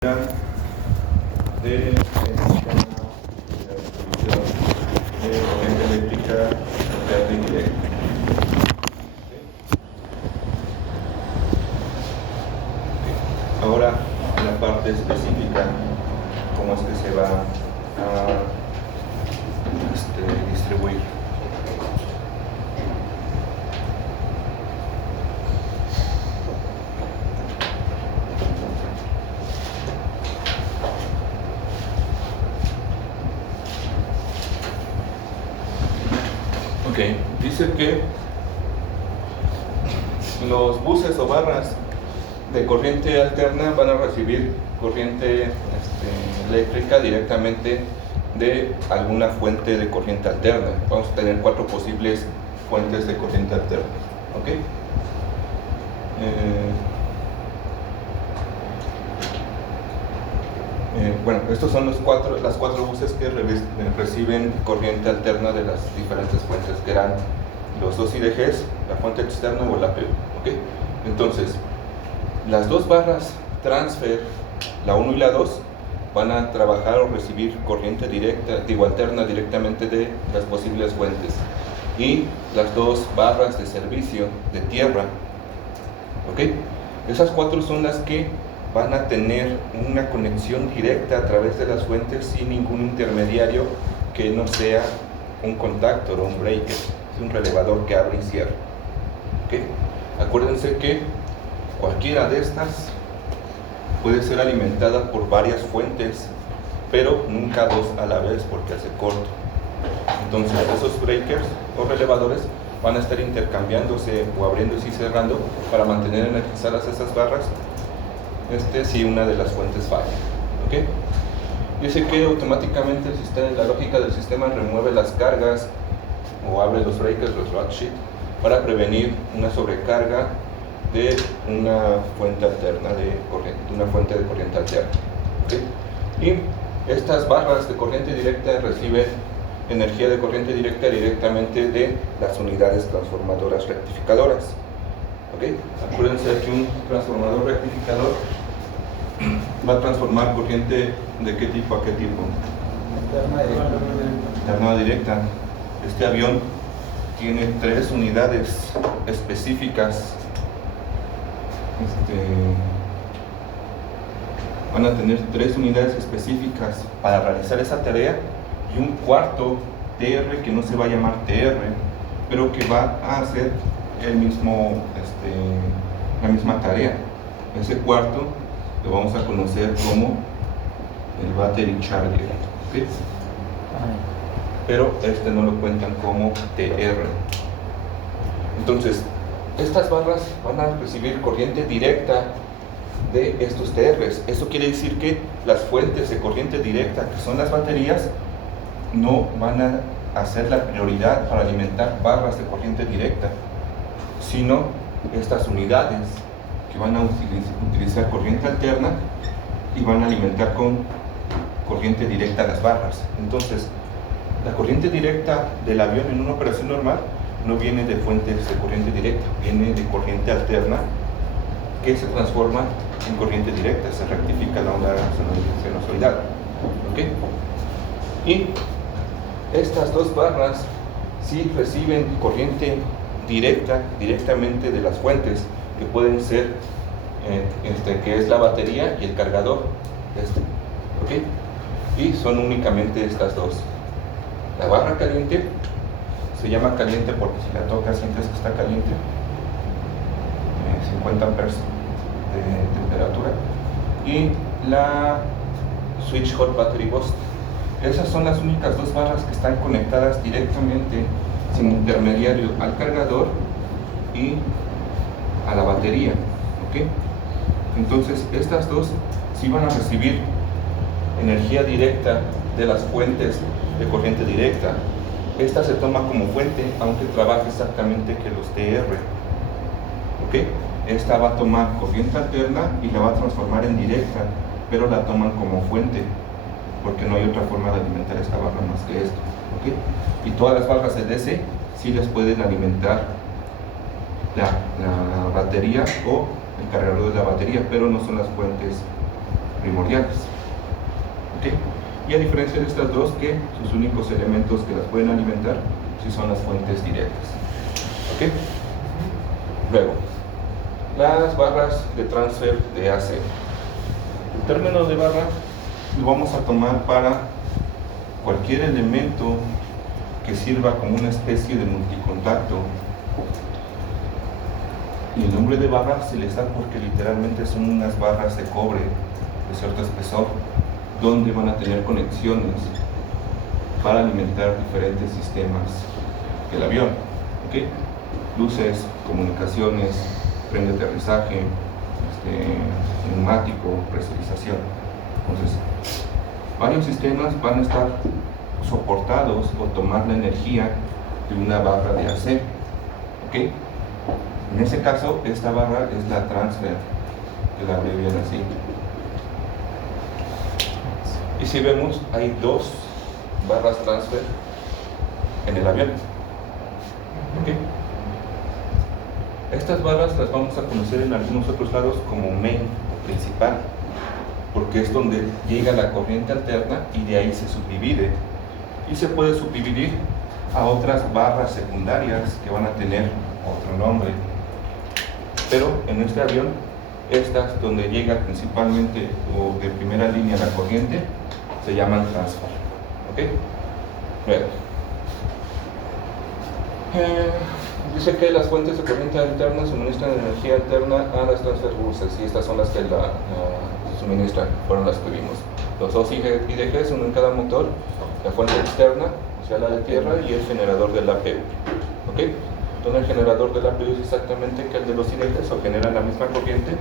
del sistema de distribución de corriente eléctrica alterna y directa. Ahora, en la parte específica, cómo es que se va a distribuir. Ok, dice que los buses o barras de corriente alterna van a recibir corriente eléctrica directamente de alguna fuente de corriente alterna. Vamos a tener 4 posibles fuentes de corriente alterna. ¿Ok? Bueno, estos son las cuatro buses que reciben corriente alterna de las diferentes fuentes, que eran los 2 IDGs, la fuente externa o la PU. ¿Ok? Entonces, las 2 barras transfer, la 1 y la 2, van a trabajar o recibir corriente directa, alterna directamente de las posibles fuentes. Y las 2 barras de servicio de tierra, ¿ok? Esas 4 son las que van a tener una conexión directa a través de las fuentes sin ningún intermediario que no sea un contactor o un breaker, es un relevador que abre y cierra. ¿Ok? Acuérdense que cualquiera de estas puede ser alimentada por varias fuentes, pero nunca 2 a la vez porque hace corto. Entonces esos breakers o relevadores van a estar intercambiándose o abriéndose y cerrando para mantener energizadas esas barras si una de las fuentes falla. ¿Ok? Dice que automáticamente el sistema, la lógica del sistema remueve las cargas o abre los breakers, los ratchet, para prevenir una sobrecarga de una fuente alterna de corriente, de una fuente de corriente alterna. ¿Okay? Y estas barras de corriente directa reciben energía de corriente directa directamente de las unidades transformadoras rectificadoras. ¿Okay? Acuérdense que un transformador rectificador va a transformar corriente de qué tipo a qué tipo. Alternada directa. Este avión tiene 3 unidades específicas. Van a tener 3 unidades específicas para realizar esa tarea y un cuarto TR que no se va a llamar TR, pero que va a hacer el mismo, la misma tarea. Ese cuarto lo vamos a conocer como el battery charger, ¿okay? Pero no lo cuentan como TR. Entonces, estas barras van a recibir corriente directa de estos TRs. Eso quiere decir que las fuentes de corriente directa, que son las baterías, no van a ser la prioridad para alimentar barras de corriente directa, sino estas unidades que van a utilizar corriente alterna y van a alimentar con corriente directa las barras. Entonces, la corriente directa del avión en una operación normal no viene de fuentes de corriente directa, viene de corriente alterna que se transforma en corriente directa, se rectifica la onda sinusoidal. ¿Okay? Y estas 2 barras sí reciben corriente directamente de las fuentes, que pueden ser, que es la batería y el cargador. ¿Okay? Y son únicamente estas 2. La barra caliente se llama caliente porque si la tocas sientes que está caliente, 50 amperes de temperatura, y la switch hot battery boost. Esas son las únicas 2 barras que están conectadas directamente sin intermediario al cargador y a la batería. ¿Okay? Entonces estas 2 sí van a recibir energía directa de las fuentes de corriente directa. Esta se toma como fuente, aunque trabaja exactamente que los TR. ¿Okay? Esta va a tomar corriente alterna y la va a transformar en directa, pero la toman como fuente, porque no hay otra forma de alimentar esta barra más que esto. ¿Okay? Y todas las barras de DC sí les pueden alimentar la batería o el cargador de la batería, pero no son las fuentes primordiales. ¿Okay? Y a diferencia de estas dos, que sus únicos elementos que las pueden alimentar sí son las fuentes directas. ¿Okay? Luego, las barras de transfer de AC. El término de barra lo vamos a tomar para cualquier elemento que sirva como una especie de multicontacto. Y el nombre de barra se les da porque literalmente son unas barras de cobre de cierto espesor, donde van a tener conexiones para alimentar diferentes sistemas del avión. ¿Okay? Luces, comunicaciones, tren de aterrizaje, neumático, presurización. Entonces, varios sistemas van a estar soportados o tomar la energía de una barra de AC. ¿Okay? En ese caso, esta barra es la transfer, que la abrevian así. Y si vemos, hay dos barras transfer en el avión. ¿Okay? Estas barras las vamos a conocer en algunos otros lados como main o principal, porque es donde llega la corriente alterna y de ahí se subdivide. Y se puede subdividir a otras barras secundarias que van a tener otro nombre. Pero en este avión, estas donde llega principalmente o de primera línea la corriente, se llaman transfer. ¿Ok? Luego, dice que las fuentes de corriente alterna suministran energía alterna a las transfer buses, y estas son las que la suministran, fueron las que vimos. Los dos IDG son en cada motor, la fuente externa, o sea la de tierra, y el generador del APU. ¿Ok? Entonces el generador del APU es exactamente que el de los IDGs, o genera la misma corriente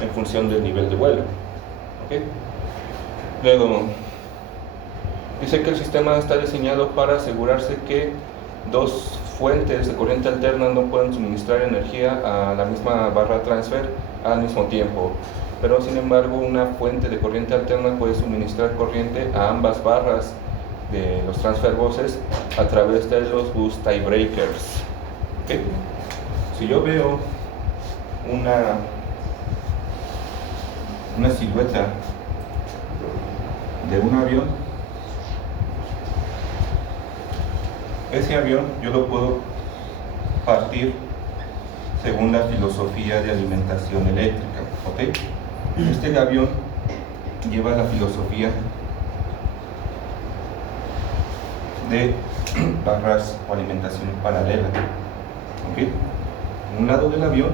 en función del nivel de vuelo. ¿Ok? Luego, dice que el sistema está diseñado para asegurarse que dos fuentes de corriente alterna no pueden suministrar energía a la misma barra transfer al mismo tiempo, pero sin embargo una fuente de corriente alterna puede suministrar corriente a ambas barras de los transfer buses a través de los bus tiebreakers. ¿Okay? Si yo veo una silueta de un avión, ese avión yo lo puedo partir según la filosofía de alimentación eléctrica. ¿Okay? Este avión lleva la filosofía de barras o alimentación paralela. ¿Okay? Un lado del avión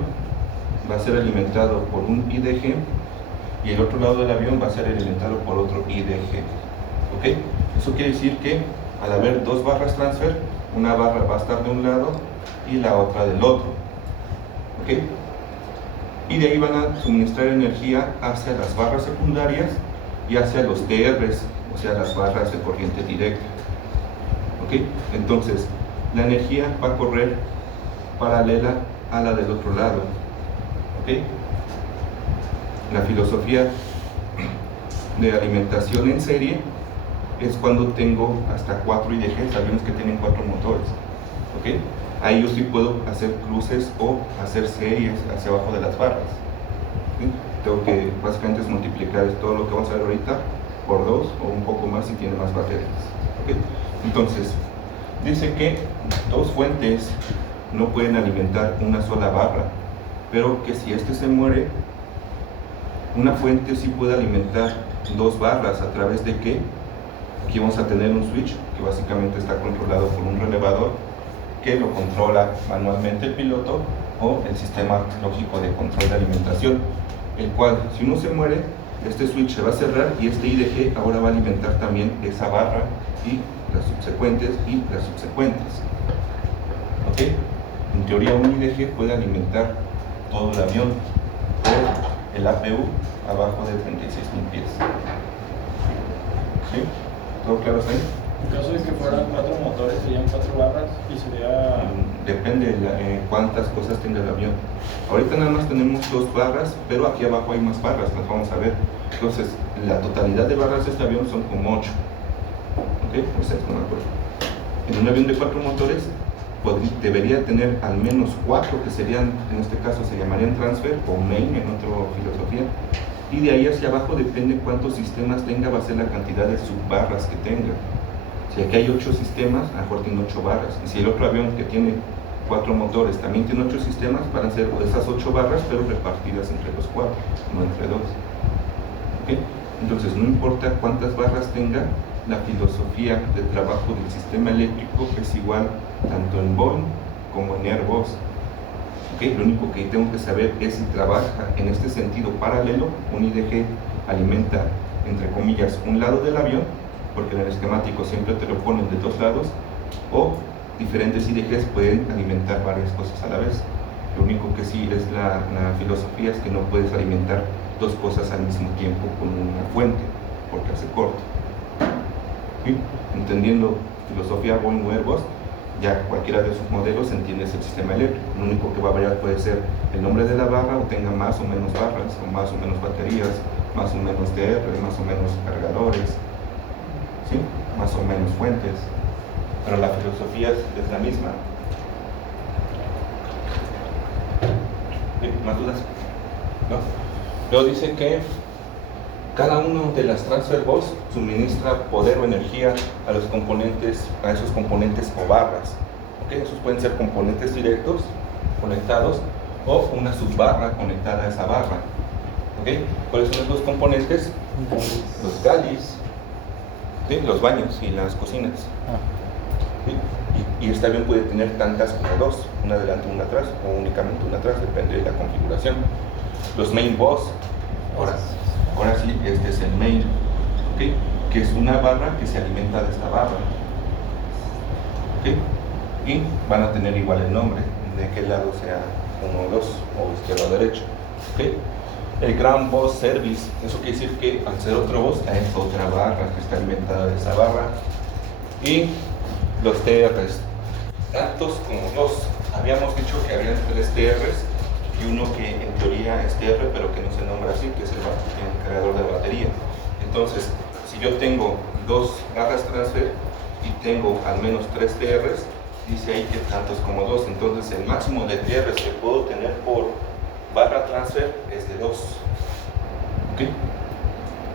va a ser alimentado por un IDG y el otro lado del avión va a ser alimentado por otro IDG. ¿Okay? Eso quiere decir que al haber dos barras transfer, una barra va a estar de un lado y la otra del otro. ¿Okay? Y de ahí van a suministrar energía hacia las barras secundarias y hacia los TRs, o sea, las barras de corriente directa. ¿Okay? Entonces, la energía va a correr paralela a la del otro lado. ¿Okay? La filosofía de alimentación en serie es cuando tengo hasta 4 IDGs, aviones que tienen 4 motores. ¿Okay? Ahí yo sí puedo hacer cruces o hacer series hacia abajo de las barras. ¿Sí? Tengo que básicamente es multiplicar todo lo que vamos a ver ahorita por 2 o un poco más si tiene más baterías. ¿Okay? Entonces, dice que dos fuentes no pueden alimentar una sola barra, pero que si este se muere, una fuente sí puede alimentar dos barras. ¿A través de qué? Aquí vamos a tener un switch que básicamente está controlado por un relevador que lo controla manualmente el piloto o el sistema lógico de control de alimentación, el cual, si uno se muere, este switch se va a cerrar y este IDG ahora va a alimentar también esa barra y las subsecuentes y las subsecuentes. ¿Ok? En teoría un IDG puede alimentar todo el avión o el APU abajo de 36.000 pies. ¿Sí? ¿Todo claro hasta ahí? En caso de que fueran 4 motores, serían 4 barras y sería... Depende de cuántas cosas tenga el avión. Ahorita nada más tenemos 2 barras, pero aquí abajo hay más barras, las vamos a ver. Entonces, la totalidad de barras de este avión son como 8. ¿Ok? O 6, no me acuerdo. En un avión de 4 motores, debería tener al menos 4 que serían, en este caso se llamarían transfer o main en otra filosofía, y de ahí hacia abajo depende cuántos sistemas tenga, va a ser la cantidad de subbarras que tenga. Si aquí hay 8 sistemas, a lo mejor tiene 8 barras, y si el otro avión que tiene 4 motores también tiene 8 sistemas, van a ser esas 8 barras, pero repartidas entre los 4, no entre 2. ¿Okay? Entonces, no importa cuántas barras tenga, la filosofía de trabajo del sistema eléctrico es igual tanto en Bohm como en Airbus. ¿Okay? Lo único que tengo que saber es si trabaja en este sentido paralelo. Un IDG alimenta, entre comillas, un lado del avión, porque en el esquemático siempre te lo ponen de 2 lados, o diferentes IDGs pueden alimentar varias cosas a la vez. Lo único que sí es la filosofía es que no puedes alimentar 2 cosas al mismo tiempo con una fuente, porque hace corto. ¿Sí? Entendiendo filosofía Bohm o Airbus, ya cualquiera de sus modelos entiendes el sistema eléctrico. Lo único que va a variar puede ser el nombre de la barra, o tenga más o menos barras, o más o menos baterías, más o menos TR, más o menos cargadores, ¿sí? Más o menos fuentes, pero la filosofía es la misma. ¿Más dudas? ¿No? Luego dice que cada uno de las transfer bus suministra poder o energía a los componentes, a esos componentes o barras. ¿Okay? Esos pueden ser componentes directos conectados o una subbarra conectada a esa barra. ¿Okay? ¿Cuáles son los componentes? Los galleys, ¿sí? Los baños y las cocinas. ¿Sí? Y este avión puede tener tantas como 2, una adelante y una atrás, o únicamente una atrás, depende de la configuración. Los main bus, ahora sí, este es el main, ¿okay? Que es una barra que se alimenta de esta barra, ¿okay? Y van a tener igual el nombre, de qué lado sea 1 o 2, o izquierda o derecha, ¿okay? El ground bus service, eso quiere decir que al ser otro bus es otra barra que está alimentada de esa barra. Y los TRs, tantos como 2. Habíamos dicho que había 3 TRs y uno que en teoría es TR, pero que no se nombra así, que es el cargador de batería. Entonces, si yo tengo 2 barras transfer y tengo al menos 3 TRs, dice ahí que tantos como 2. Entonces, el máximo de TRs que puedo tener por barra transfer es de 2. ¿Okay?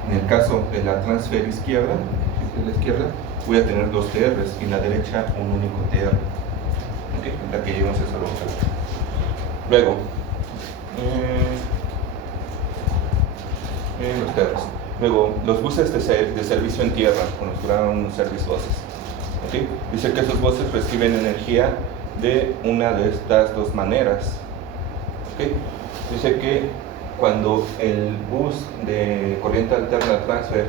En el caso de la transfer izquierda, voy a tener 2 TRs y en la derecha un único TR. ¿Okay? La que llevamos eso. Luego, los TRs. Luego, los buses de servicio en tierra, con los ground service buses. ¿Okay? Dice que esos buses reciben energía de una de estas 2 maneras. ¿Okay? Dice que cuando el bus de corriente alterna transfer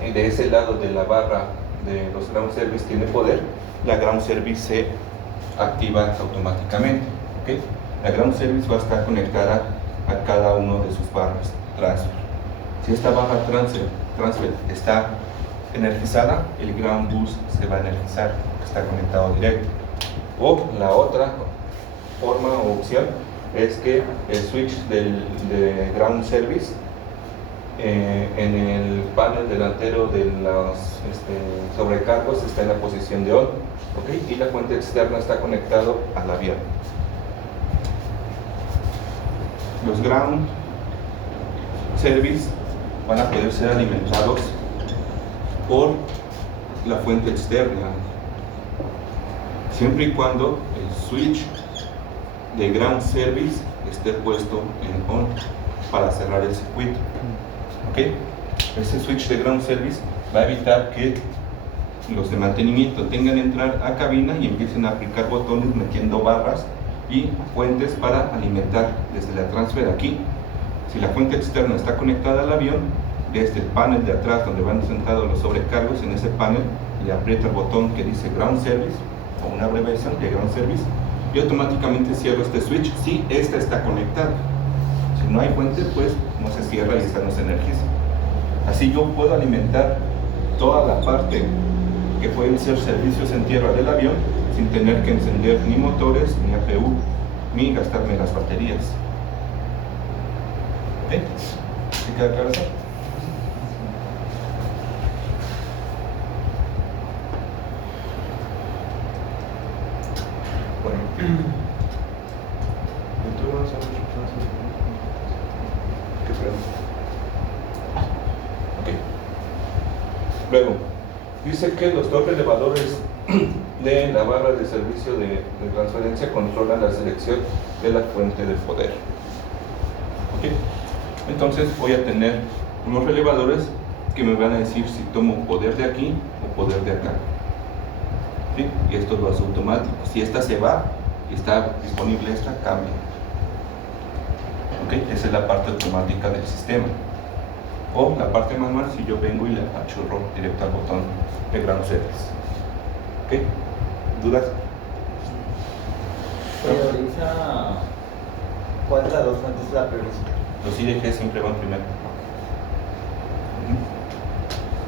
de ese lado de la barra de los ground service tiene poder, la ground service se activa automáticamente. ¿Okay? La ground service va a estar conectada a cada uno de sus barras transfer. Si esta barra transfer está energizada, el ground bus se va a energizar, está conectado directo. O la otra forma o opción es que el switch de ground service en el panel delantero de los sobrecargos está en la posición de on, ¿okay? Y la fuente externa está conectado al avión. Los ground service van a poder ser alimentados por la fuente externa, siempre y cuando el switch de ground service esté puesto en on para cerrar el circuito. ¿Okay? Ese switch de ground service va a evitar que los de mantenimiento tengan que entrar a cabina y empiecen a aplicar botones metiendo barras y fuentes para alimentar desde la transfer aquí. Si la fuente externa está conectada al avión, desde el panel de atrás donde van sentados los sobrecargos, en ese panel le aprieta el botón que dice ground service o una abreviación de ground service y automáticamente cierro este switch si esta está conectada. Si no hay fuente, pues no se cierra y esta no se energiza. Así yo puedo alimentar toda la parte que pueden ser servicios en tierra del avión sin tener que encender ni motores, ni APU, ni gastarme las baterías. ¿Ok? ¿Sí queda claro eso? Bueno. Luego, dice que los dos relevadores de la barra de servicio de transferencia controlan la selección de la fuente de poder. ¿Ok? Entonces voy a tener unos relevadores que me van a decir si tomo poder de aquí o poder de acá. ¿Sí? Y esto lo hace automático. Si esta se va y está disponible esta, cambia. ¿Ok? Esa es la parte automática del sistema. O la parte manual si yo vengo y le apachurro directo al botón de ground settings. ¿Ok? ¿Dudas? Prioriza. ¿Cuál de las dos fuentes la prioriza? Los IDG siempre van primero.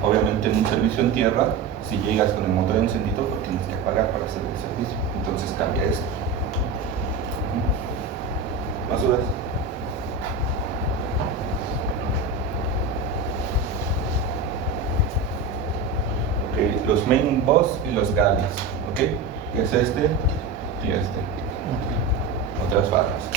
Obviamente en un servicio en tierra, si llegas con el motor encendido, lo tienes que apagar para hacer el servicio. Entonces cambia esto. ¿Más dudas? Ok, los main bus y los galleys. Ok, que es este y este. Otras barras.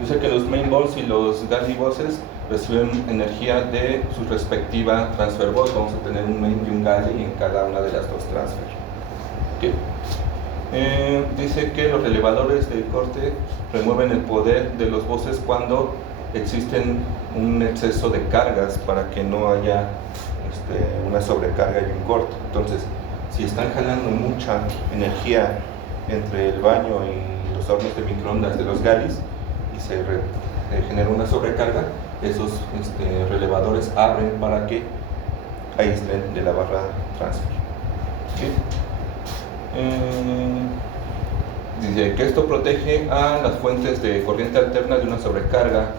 Dice que los main bus y los galley buses reciben energía de su respectiva transfer bus. Vamos a tener un main y un galley en cada una de las dos transfer. Okay. Dice que los relevadores de corte remueven el poder de los buses cuando existen un exceso de cargas para que no haya una sobrecarga y un corte. Entonces, si están jalando mucha energía entre el baño y los hornos de microondas de los galleys y se genera una sobrecarga, esos relevadores abren para que aíslen de la barra transfer. ¿Okay? Dice que esto protege a las fuentes de corriente alterna de una sobrecarga.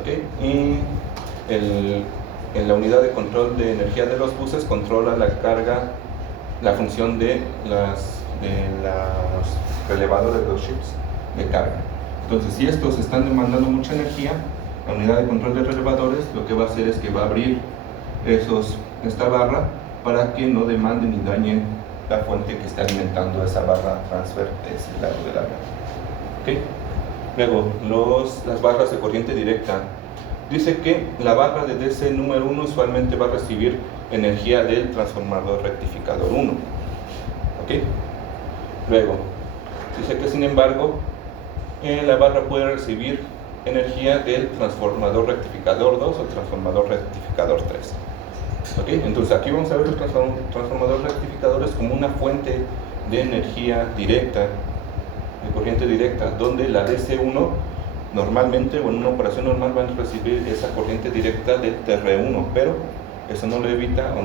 ¿Okay? Y en la unidad de control de energía de los buses controla la carga, la función de los relevadores de los chips de carga. Entonces, si estos están demandando mucha energía, la unidad de control de relevadores lo que va a hacer es que va a abrir esta barra para que no demanden ni dañen la fuente que está alimentando esa barra transfer de ese lado del avión. ¿Okay? Luego, las barras de corriente directa. Dice que la barra de DC número 1 usualmente va a recibir energía del transformador rectificador 1. ¿Okay? Luego, dice que sin embargo, la barra puede recibir energía del transformador rectificador 2 o transformador rectificador 3. ¿Okay? Entonces aquí vamos a ver los transformadores rectificadores como una fuente de energía directa, de corriente directa, donde la DC1 normalmente o en una operación normal van a recibir esa corriente directa del TR1, pero eso no lo evita o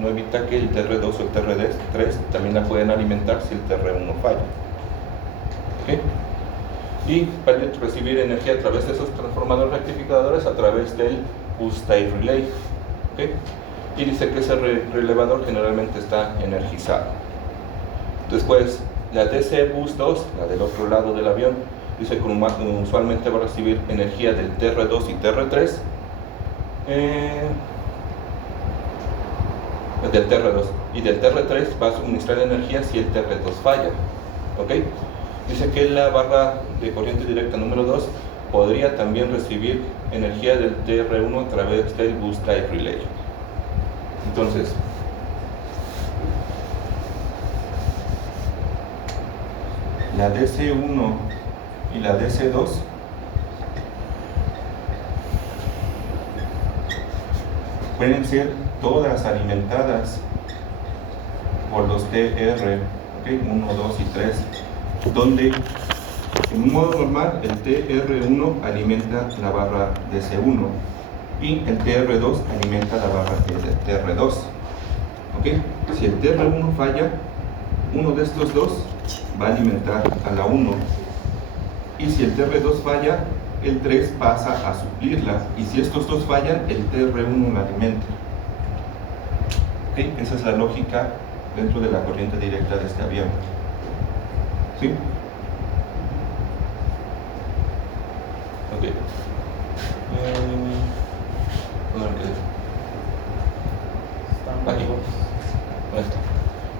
no evita que el TR2 o el TR3 también la pueden alimentar si el TR1 falla. ¿Okay? Y pueden recibir energía a través de esos transformadores rectificadores a través del bus tie relay. ¿Okay? Y dice que ese relevador generalmente está energizado. Después, la DC bus 2, la del otro lado del avión, dice que usualmente va a recibir energía del TR2 y TR3, del TR2, y del TR3 va a suministrar energía si el TR2 falla. ¿Okay? Dice que la barra de corriente directa número 2 podría también recibir energía del TR1 a través del bus tie relay. Entonces, la DC1 y la DC2 pueden ser todas alimentadas por los TR, ¿okay? 1, 2 y 3, donde en un modo normal el TR1 alimenta la barra DC1 y el TR2 alimenta la barra TR2. ¿Okay? Si el TR1 falla, uno de estos dos va a alimentar a la 1, y si el TR2 falla, el 3 pasa a suplirla, y si estos dos fallan, el TR1 la alimenta. ¿Okay? Esa es la lógica dentro de la corriente directa de este avión. ¿Sí? Ok. Aquí.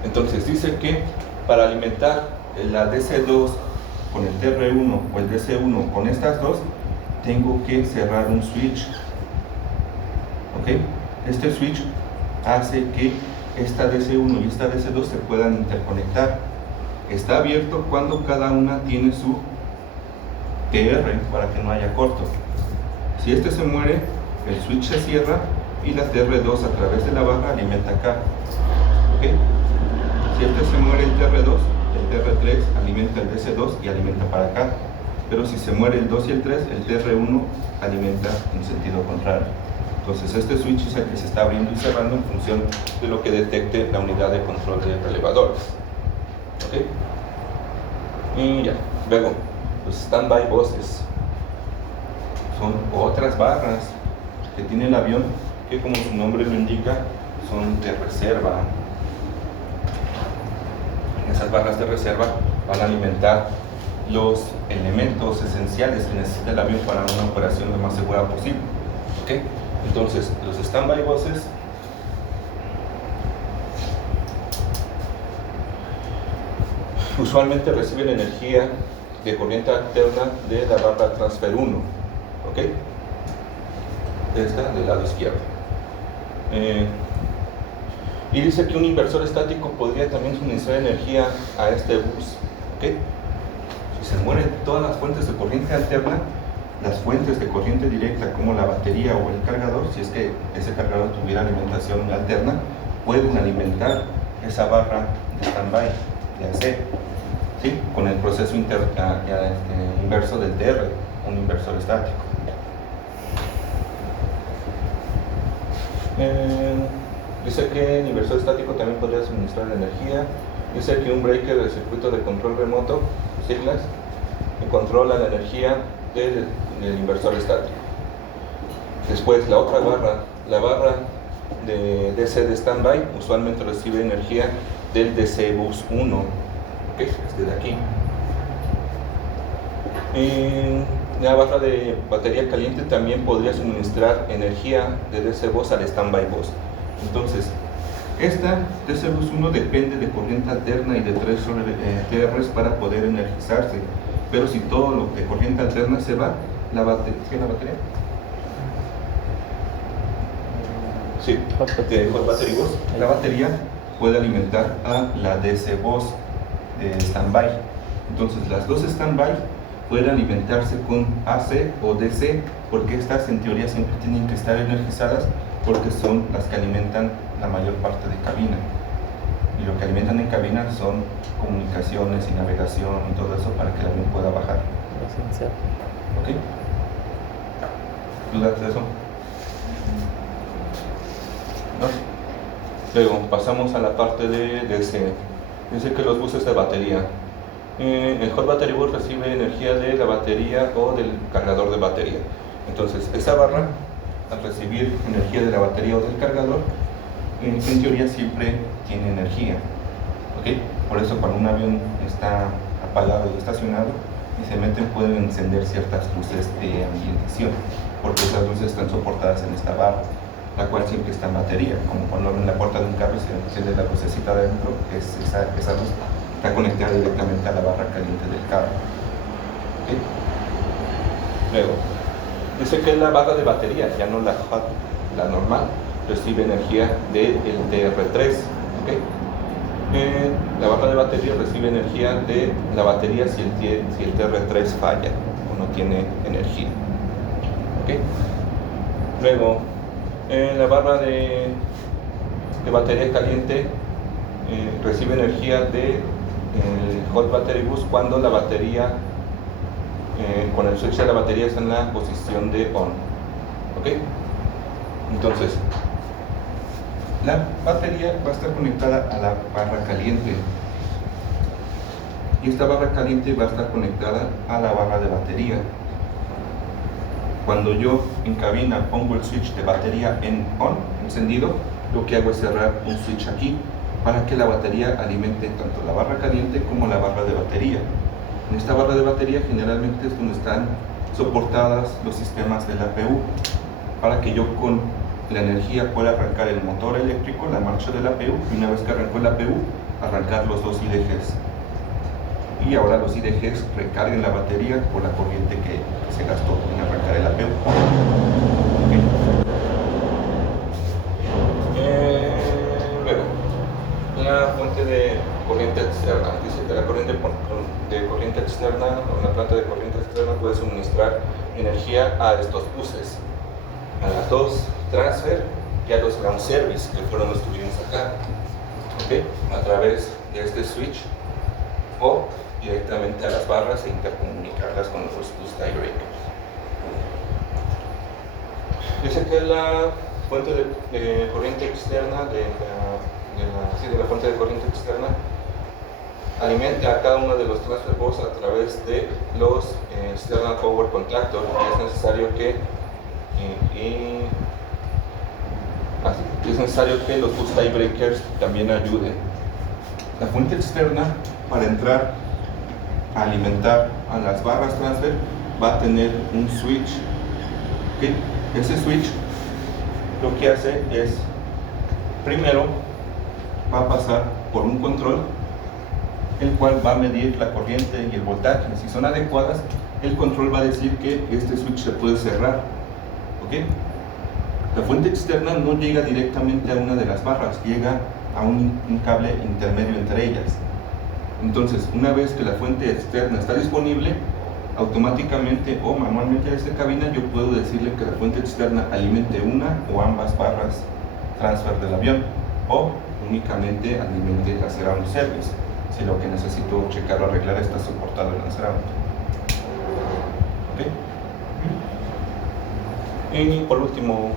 Entonces dice que para alimentar la DC2 con el TR1 o el DC1 con estas dos, tengo que cerrar un switch. ¿Ok? Este switch hace que esta DC1 y esta DC2 se puedan interconectar. Está abierto cuando cada una tiene su TR para que no haya corto. Si este se muere, el switch se cierra y la TR2 a través de la barra alimenta acá. ¿Okay? Si este se muere el TR2, el TR3 alimenta el DC2 y alimenta para acá. Pero si se muere el 2 y el 3, el TR1 alimenta en sentido contrario. Entonces este switch es el que se está abriendo y cerrando en función de lo que detecte la unidad de control de relevadores. ¿Ok? Y ya, luego, los standby buses son otras barras que tiene el avión que, como su nombre lo indica, son de reserva. Esas barras de reserva van a alimentar los elementos esenciales que necesita el avión para una operación lo más segura posible. ¿Okay? Entonces, los standby buses usualmente reciben energía de corriente alterna de la barra transfer 1. ¿Ok? Esta del lado izquierdo. Y dice que un inversor estático podría también suministrar energía a este bus. ¿Ok? Si se mueren todas las fuentes de corriente alterna, las fuentes de corriente directa como la batería o el cargador, si es que ese cargador tuviera alimentación alterna, pueden alimentar esa barra de standby de AC, ¿sí? Con el proceso inverso del TR, un inversor estático. Dice que el inversor estático también podría suministrar energía. Dice que un breaker del circuito de control remoto, siglas, que controla la energía del inversor estático. Después la otra barra, la barra de DC de standby, usualmente recibe energía del DC bus 1, ¿okay? Este de aquí. Y la barra de batería caliente también podría suministrar energía de DC bus al standby bus. Entonces, esta DC bus 1 depende de corriente alterna y de 3 TRs para poder energizarse. Pero si todo lo de corriente alterna se va, la batería, ¿sí, la batería? Sí, hot battery bus. La batería puede alimentar a la DC bus de standby. Entonces, las dos standby pueden alimentarse con AC o DC, porque estas en teoría siempre tienen que estar energizadas, porque son las que alimentan la mayor parte de cabina. Y lo que alimentan en cabina son comunicaciones y navegación y todo eso para que el avión pueda bajar. ¿Ok? ¿Dudas de eso? ¿No? Luego pasamos a la parte de DC. Dice que los buses de batería. El hot battery bus recibe energía de la batería o del cargador de batería. Entonces, esa barra, al recibir energía de la batería o del cargador, en teoría siempre tiene energía. ¿Okay? Por eso cuando un avión está apagado y estacionado y se meten, pueden encender ciertas luces de ambientación, porque esas luces están soportadas en esta barra, la cual siempre está en batería. Como cuando abren la puerta de un carro y se enciende la lucecita de adentro, esa luz está conectada directamente a la barra caliente del carro. ¿Okay? Luego, dice que la barra de batería, ya no la hot, la normal, recibe energía del TR3. ¿Okay? La barra de batería recibe energía de la batería si el TR3 falla o no tiene energía. ¿Okay? Luego, la barra de batería caliente recibe energía del hot battery bus cuando la batería, con el switch de la batería está en la posición de on. ¿Ok? Entonces, la batería va a estar conectada a la barra caliente y esta barra caliente va a estar conectada a la barra de batería. Cuando yo en cabina pongo el switch de batería en on, encendido, lo que hago es cerrar un switch aquí para que la batería alimente tanto la barra caliente como la barra de batería. En esta barra de batería generalmente es donde están soportadas los sistemas del APU, para que yo con la energía pueda arrancar el motor eléctrico, la marcha del APU, y una vez que arrancó el APU, arrancar los dos IDGs. Y ahora los IDGs recarguen la batería por la corriente que se gastó en arrancar el APU. Okay. Luego, dice que la corriente de corriente externa o una planta de corriente externa puede suministrar energía a estos buses, a las dos transfer y a los ground service, que fueron los que vimos acá, ¿okay? A través de este switch o directamente a las barras e intercomunicarlas con los bus tie breakers. Dice que la fuente de corriente externa de la fuente de corriente externa alimenta a cada uno de los transfer bus a través de los external power contactor. Es necesario que los bus tie breakers también ayuden. La fuente externa, para entrar a alimentar a las barras transfer, va a tener un switch, ¿okay? Ese switch lo que hace es, primero va a pasar por un control, el cual va a medir la corriente y el voltaje. Si son adecuadas, el control va a decir que este switch se puede cerrar, ¿okay? La fuente externa no llega directamente a una de las barras, llega a un cable intermedio entre ellas. Entonces, una vez que la fuente externa está disponible, automáticamente o manualmente desde cabina yo puedo decirle que la fuente externa alimente una o ambas barras transfer del avión, o únicamente alimente la ground service, si lo que necesito checar o arreglar está soportado en la ground. ¿Okay? Y por último,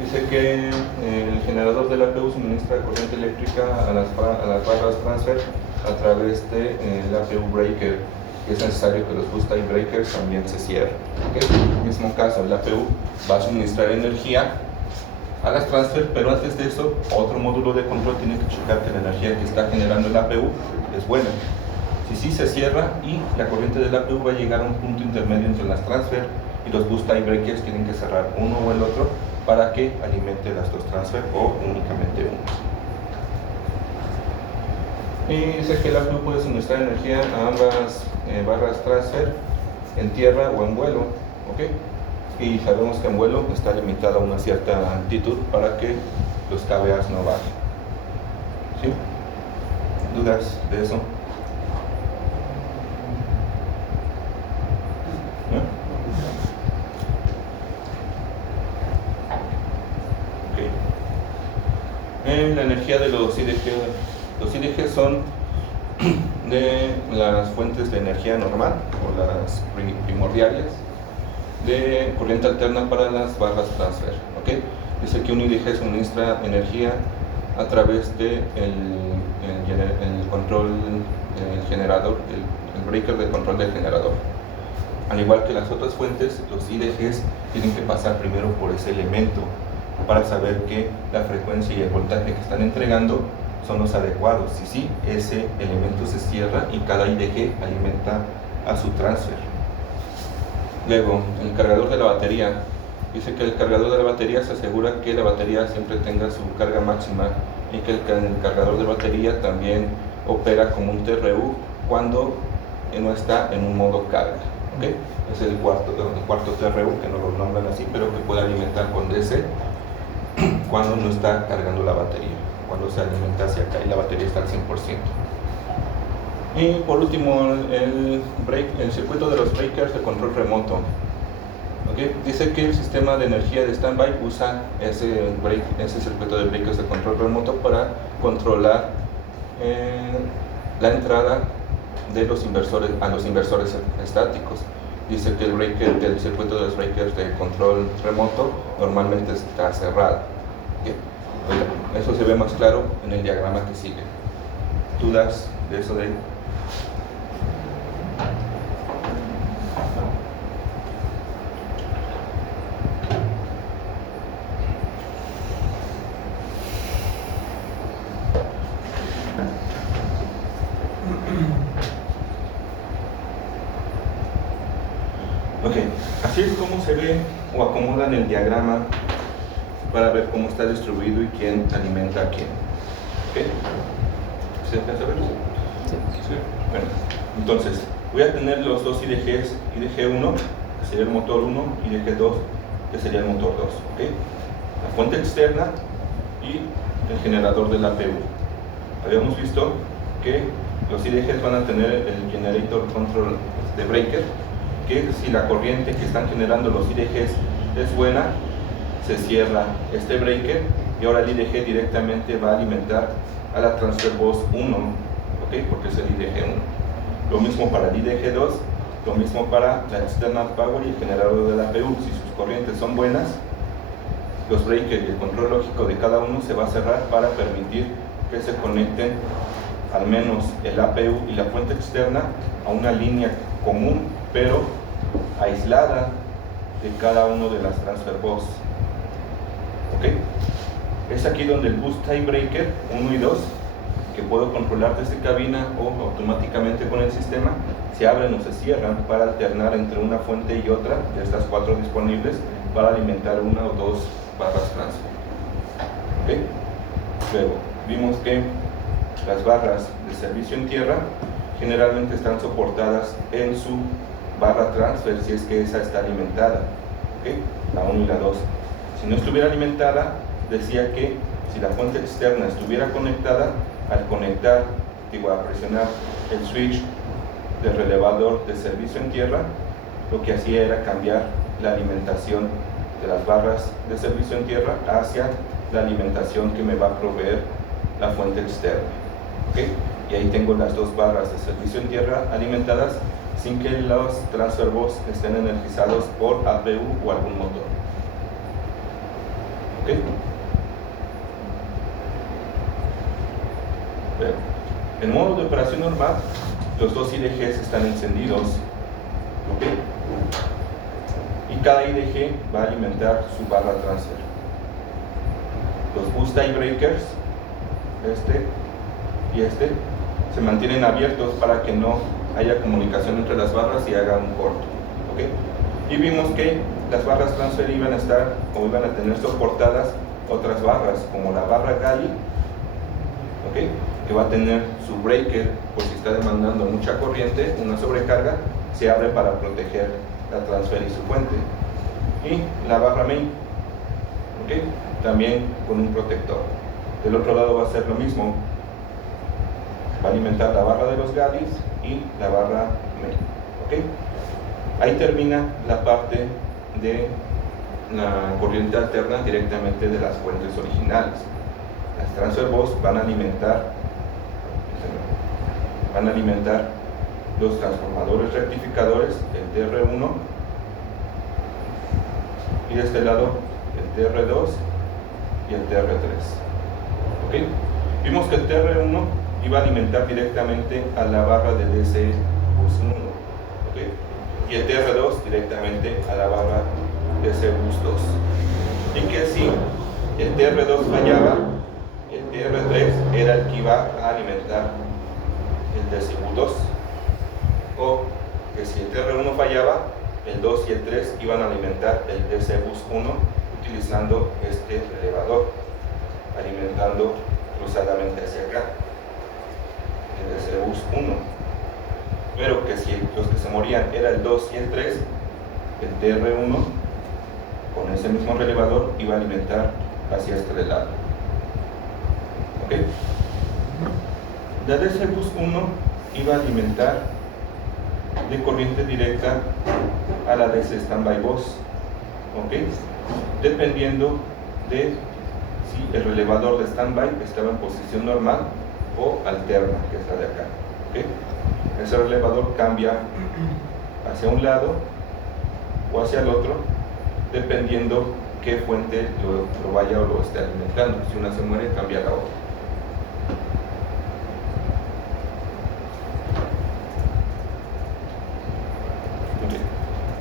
dice que el generador del APU suministra corriente eléctrica a las barras transfer a través del APU breaker. Es necesario que los bus tie breakers también se cierren. ¿Okay? En el mismo caso, el APU va a suministrar energía a las transfer, pero antes de eso, otro módulo de control tiene que checar que la energía que está generando el APU es buena. Si sí se cierra y la corriente del APU va a llegar a un punto intermedio entre las transfer y los bus tie breakers, tienen que cerrar uno o el otro para que alimente las dos transfer o únicamente uno. Y dice que el APU puede suministrar energía a ambas barras transfer en tierra o en vuelo, ¿okay? Y sabemos que en vuelo está limitada a una cierta altitud para que los KVAs no bajen. ¿Sí? ¿Dudas de eso? ¿No? Okay. La energía de los IDG. Los IDG son de las fuentes de energía normal o las primordiales de corriente alterna para las barras transfer. ¿Okay? Dice que un IDG suministra energía a través de el control del generador, el breaker de control del generador. Al igual que las otras fuentes, los IDGs tienen que pasar primero por ese elemento para saber que la frecuencia y el voltaje que están entregando son los adecuados. Si sí, ese elemento se cierra y cada IDG alimenta a su transfer. Luego, el cargador de la batería. Dice que el cargador de la batería se asegura que la batería siempre tenga su carga máxima y que el cargador de batería también opera como un TRU cuando no está en un modo carga. ¿Okay? Es el cuarto TRU, que no lo nombran así, pero que puede alimentar con DC cuando no está cargando la batería, cuando se alimenta hacia acá y la batería está al 100%. Y por último, el circuito de los breakers de control remoto. ¿Okay? Dice que el sistema de energía de standby usa ese circuito de breakers de control remoto para controlar la entrada de los inversores a los inversores estáticos. Dice que el circuito de los breakers de control remoto normalmente está cerrado. ¿Okay? Eso se ve más claro en el diagrama que sigue. ¿Dudas de eso de ahí? Ok, así es como se ve o acomodan el diagrama para ver cómo está distribuido y quién alimenta a quién. ¿Ok? ¿Se alcanza a ver? Sí. Sí. Bueno, entonces voy a tener los dos IDGs, IDG1, que sería el motor 1, y IDG2, que sería el motor 2. ¿Ok? La fuente externa y el generador del APU. Habíamos visto que los IDGs van a tener el Generator Control de Breaker, que si la corriente que están generando los IDGs es buena, se cierra este breaker y ahora el IDG directamente va a alimentar a la Transfer Bus 1, ¿okay? Porque es el IDG 1. Lo mismo para el IDG 2, lo mismo para la External Power y el generador de la APU. Si sus corrientes son buenas, los breakers y el control lógico de cada uno se va a cerrar para permitir que se conecten al menos el APU y la fuente externa a una línea común, pero aislada de cada uno de las Transfer Bus. ¿Okay? Es aquí donde el Bus Tiebreaker 1 y 2, que puedo controlar desde cabina o automáticamente con el sistema, se abren o se cierran para alternar entre una fuente y otra de estas 4 disponibles para alimentar una o dos barras transfer. ¿Okay? Luego, vimos que las barras de servicio en tierra generalmente están soportadas en su barra transfer si es que esa está alimentada. ¿Okay? La 1 y la 2. Si no estuviera alimentada, decía que si la fuente externa estuviera conectada, al conectar, a presionar el switch del relevador de servicio en tierra, lo que hacía era cambiar la alimentación de las barras de servicio en tierra hacia la alimentación que me va a proveer la fuente externa. ¿Okay? Y ahí tengo las dos barras de servicio en tierra alimentadas sin que los transfer bus estén energizados por APU o algún motor. ¿Okay? Bueno, en modo de operación normal, los dos IDGs están encendidos. ¿Okay? Y cada IDG va a alimentar su barra transfer. Los bus tiebreakers, este y este, se mantienen abiertos para que no haya comunicación entre las barras y haga un corto. ¿Okay? Y vimos que las barras transfer iban a estar o iban a tener soportadas otras barras, como la barra Gali, ¿okay? Que va a tener su breaker por si está demandando mucha corriente, una sobrecarga, se abre para proteger la transfer y su fuente. Y la barra main, ¿okay? También con un protector. Del otro lado va a ser lo mismo, va a alimentar la barra de los Galis y la barra main. ¿Okay? Ahí termina la parte de la corriente alterna directamente de las fuentes originales. Las transfer bus van a alimentar los transformadores rectificadores, el TR1, y de este lado el TR2 y el TR3. ¿Okay? Vimos que el TR1 iba a alimentar directamente a la barra de DC bus 1, ¿okay? Y el TR2 directamente a la barra DC bus 2. Y que si el TR2 fallaba, el TR3 era el que iba a alimentar el DC bus 2, o que si el TR1 fallaba, el 2 y el 3 iban a alimentar el DC bus 1 utilizando este elevador, alimentando cruzadamente hacia acá el DC bus 1. Pero que si los que se morían era el 2 y el 3, el TR1 con ese mismo relevador iba a alimentar hacia este lado. ¿Ok? La DC bus 1 iba a alimentar de corriente directa a la DC standby bus, ¿ok? Dependiendo de si el relevador de standby estaba en posición normal o alterna, que es la de acá, ¿ok? Ese relevador cambia hacia un lado o hacia el otro, dependiendo qué fuente lo vaya o lo esté alimentando. Si una se muere, cambia la otra.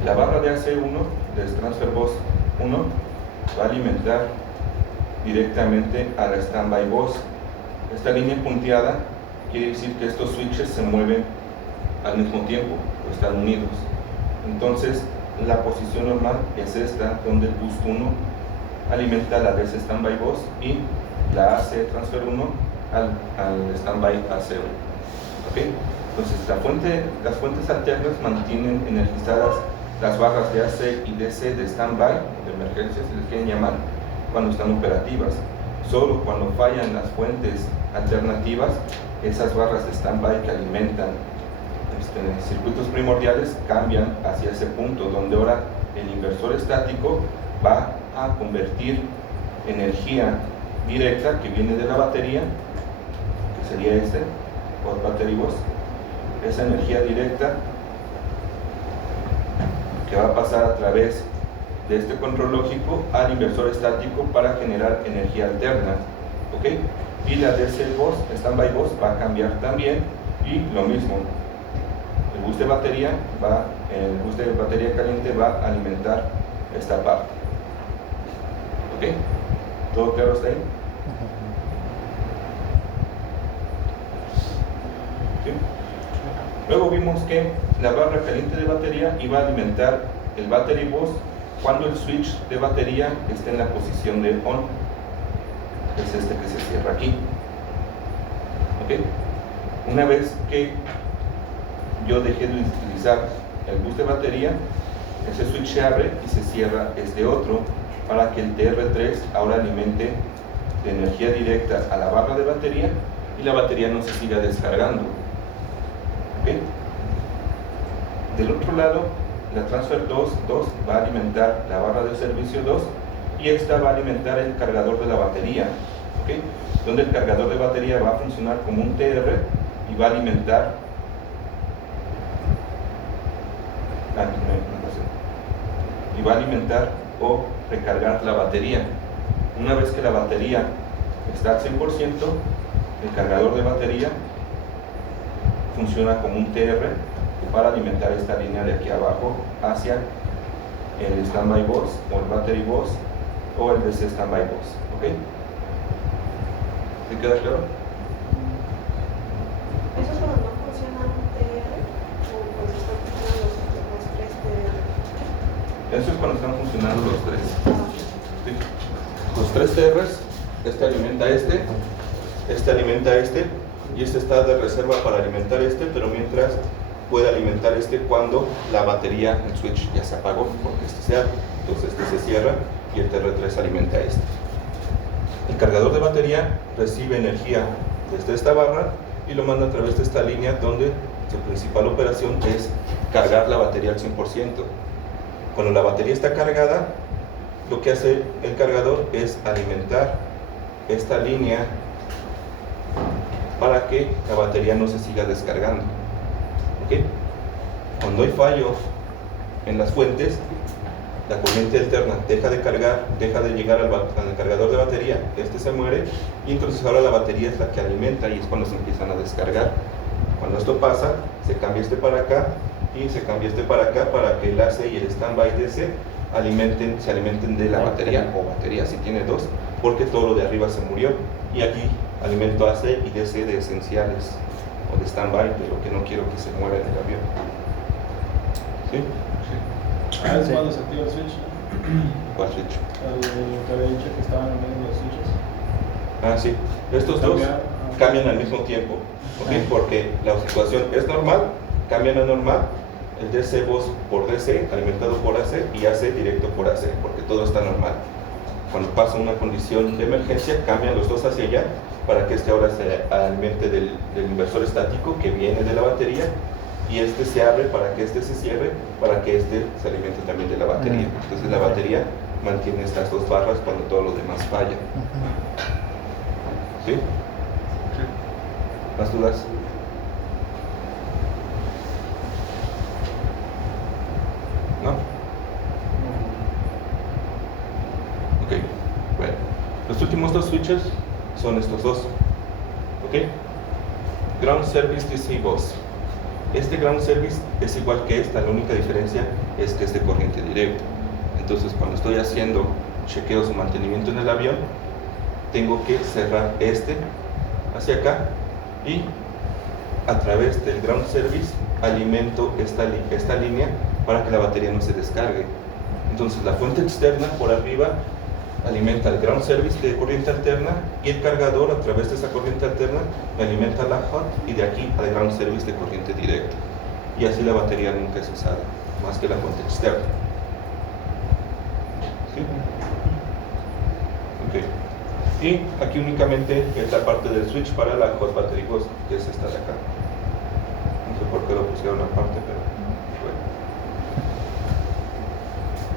La barra de AC1 de Transfer Bus 1 va a alimentar directamente a la Standby Bus. Esta línea punteada quiere decir que estos switches se mueven al mismo tiempo o están unidos. Entonces, la posición normal es esta, donde el Bus 1 alimenta a la DC Standby Bus y la AC Transfer 1 al Standby AC1. ¿Okay? Entonces, las fuentes alternas mantienen energizadas las barras de AC y DC de standby, de emergencia, si les quieren llamar, cuando están operativas. Solo cuando fallan las fuentes alternativas, esas barras de standby que alimentan circuitos primordiales cambian hacia ese punto donde ahora el inversor estático va a convertir energía directa que viene de la batería, que sería por battery bus, esa energía directa que va a pasar a través de este control lógico al inversor estático para generar energía alterna, ¿ok? Y la DC bus, standby bus, va a cambiar también, y lo mismo, el bus de batería caliente va a alimentar esta parte, ¿ok? ¿Todo claro hasta ahí? ¿Sí? Luego vimos que la barra caliente de batería iba a alimentar el battery bus cuando el switch de batería esté en la posición de on, que es este que se cierra aquí, ¿ok? Una vez que yo dejé de utilizar el bus de batería, ese switch se abre y se cierra este otro para que el TR3 ahora alimente de energía directa a la barra de batería y la batería no se siga descargando, ¿ok? Del otro lado, la transfer 2 va a alimentar la barra de servicio 2 y esta va a alimentar el cargador de la batería, ¿ok? Donde el cargador de batería va a funcionar como un TR y va a alimentar o recargar la batería. Una vez que la batería está al 100%, el cargador de batería funciona como un TR para alimentar esta línea de aquí abajo hacia el standby bus o el battery bus o el DC standby bus, ¿ok? ¿Sí queda claro? ¿Eso es cuando no funciona un TR o cuando están funcionando los tres TR? Eso es cuando están funcionando los tres. ¿Sí? Los tres TRs, este alimenta y este está de reserva para alimentar pero mientras puede alimentar cuando la batería, el switch ya se apagó porque se abre, entonces se cierra y el TR3 alimenta El cargador de batería recibe energía desde esta barra y lo manda a través de esta línea donde su principal operación es cargar la batería al 100%. Cuando la batería está cargada, lo que hace el cargador es alimentar esta línea para que la batería no se siga descargando, ¿ok? Cuando hay fallo en las fuentes, la corriente alterna deja de cargar, deja de llegar al cargador de batería, se muere y entonces ahora la batería es la que alimenta y es cuando se empiezan a descargar. Cuando esto pasa, se cambia para acá y se cambia para acá para que el AC y el standby DC se alimenten de la batería o batería si tiene dos, porque todo lo de arriba se murió y aquí alimento AC y DC de esenciales o de standby, de lo que no quiero que se muera en el avión. ¿Sí? Es cuando se activa el switch, ¿no? ¿Cuál switch? Te había dicho que estaban en medio de los switches. Ah, sí. Estos dos cambian al mismo tiempo, ¿ok? Porque la situación es normal, cambian a normal, el DC bus por DC, alimentado por AC, y AC directo por AC, porque todo está normal. Cuando pasa una condición de emergencia, cambian los dos hacia allá, para que ahora se alimente del inversor estático que viene de la batería, y se abre para que se cierre, para que se alimente también de la batería. Entonces la batería mantiene estas dos barras cuando todo lo demás falla. ¿Sí? ¿Más dudas? ¿No? Ok, bueno. Los últimos dos switches son estos dos. ¿Ok? Ground Service DC Bus. Este ground service es igual que esta, la única diferencia es que es de corriente directa. Entonces cuando estoy haciendo chequeos o mantenimiento en el avión, tengo que cerrar hacia acá y a través del ground service alimento esta línea para que la batería no se descargue. Entonces la fuente externa por arriba alimenta el ground service de corriente alterna y el cargador a través de esa corriente alterna me alimenta la hot y de aquí al ground service de corriente directa, y así la batería nunca es usada más que la fuente externa. ¿Sí? Ok. Y aquí únicamente es la parte del switch para la hot battery bus, que es esta de acá. No sé por qué lo pusieron aparte, pero bueno.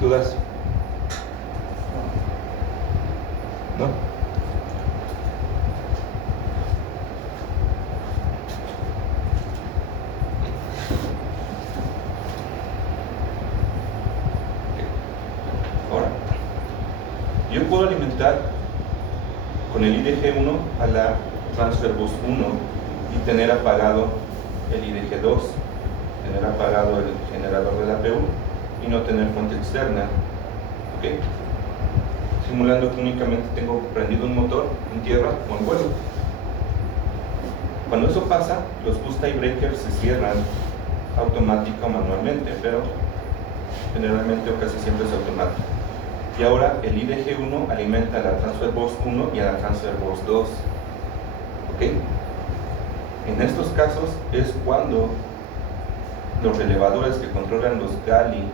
¿Dudas? ¿No? Ahora, yo puedo alimentar con el IDG1 a la transfer bus 1 y tener apagado el IDG2, tener apagado el generador de la APU y no tener fuente externa, ¿ok? Simulando que únicamente tengo prendido un motor en tierra o en vuelo. Cuando eso pasa, los bus tie breakers se cierran automática o manualmente, pero generalmente o casi siempre es automático. Y ahora el IDG1 alimenta a la transfer bus 1 y a la transfer bus 2, ¿ok? En estos casos es cuando los relevadores que controlan los GALI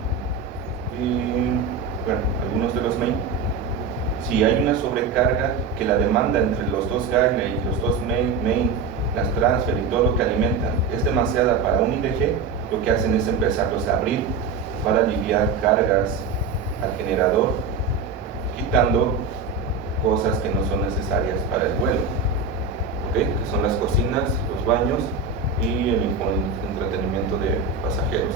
y, bueno, algunos de los main, si hay una sobrecarga que la demanda entre los dos GALI y los dos main, las transfer y todo lo que alimentan es demasiada para un IDG, lo que hacen es empezarlos a abrir para aliviar cargas al generador, quitando cosas que no son necesarias para el vuelo, ¿ok? Que son las cocinas, los baños y el entretenimiento de pasajeros,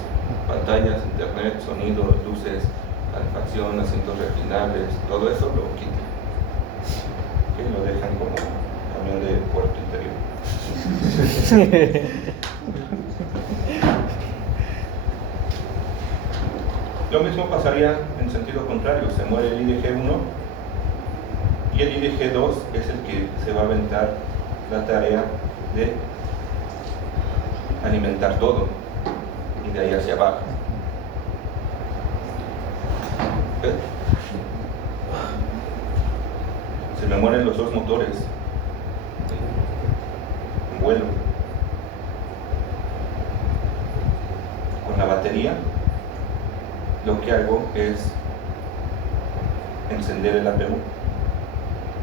pantallas, internet, sonido, luces, calefacción, asientos reclinables, todo eso lo quitan, ¿ok? Lo dejan como camión de puerto interior. Lo mismo pasaría en sentido contrario, se muere el IDG1 y el IDG2 es el que se va a aventar la tarea de alimentar todo y de ahí hacia abajo. ¿Ves? Se me mueren los dos motores en vuelo. Con la batería lo que hago es encender el APU.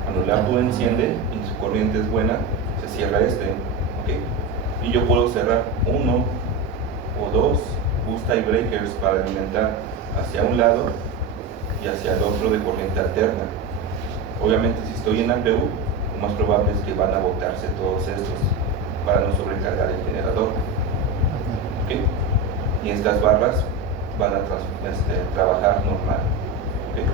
Cuando el APU enciende y su corriente es buena, se cierra este, ¿ok? Y yo puedo cerrar uno o dos bus tie breakers para alimentar hacia un lado y hacia el otro de corriente alterna. Obviamente si estoy en APU, lo más probable es que van a botarse todos estos para no sobrecargar el generador, ¿ok? Y estas barras van a trabajar normal, ¿okay?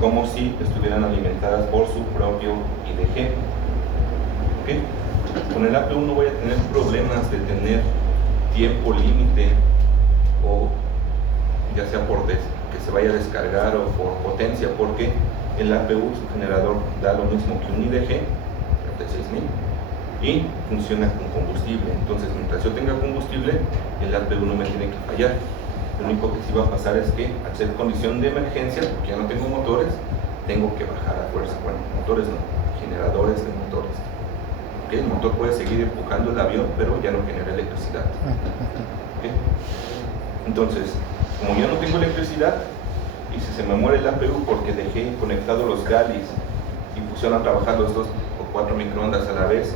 Como si estuvieran alimentadas por su propio IDG, ¿okay? Con el APU no voy a tener problemas de tener tiempo límite o ya sea por que se vaya a descargar o por potencia, porque el APU, su generador, da lo mismo que un IDG 36.000 y funciona con combustible. Entonces mientras yo tenga combustible, el APU no me tiene que fallar. Lo único que sí va a pasar es que al ser condición de emergencia, porque ya no tengo motores, tengo que bajar a fuerza. Bueno, motores no, generadores de motores, ¿okay? El motor puede seguir empujando el avión, pero ya no genera electricidad, ¿okay? Entonces, como ya no tengo electricidad y si se me muere el APU porque dejé conectados los GALIs y pusieron a trabajar los 2 o 4 microondas a la vez,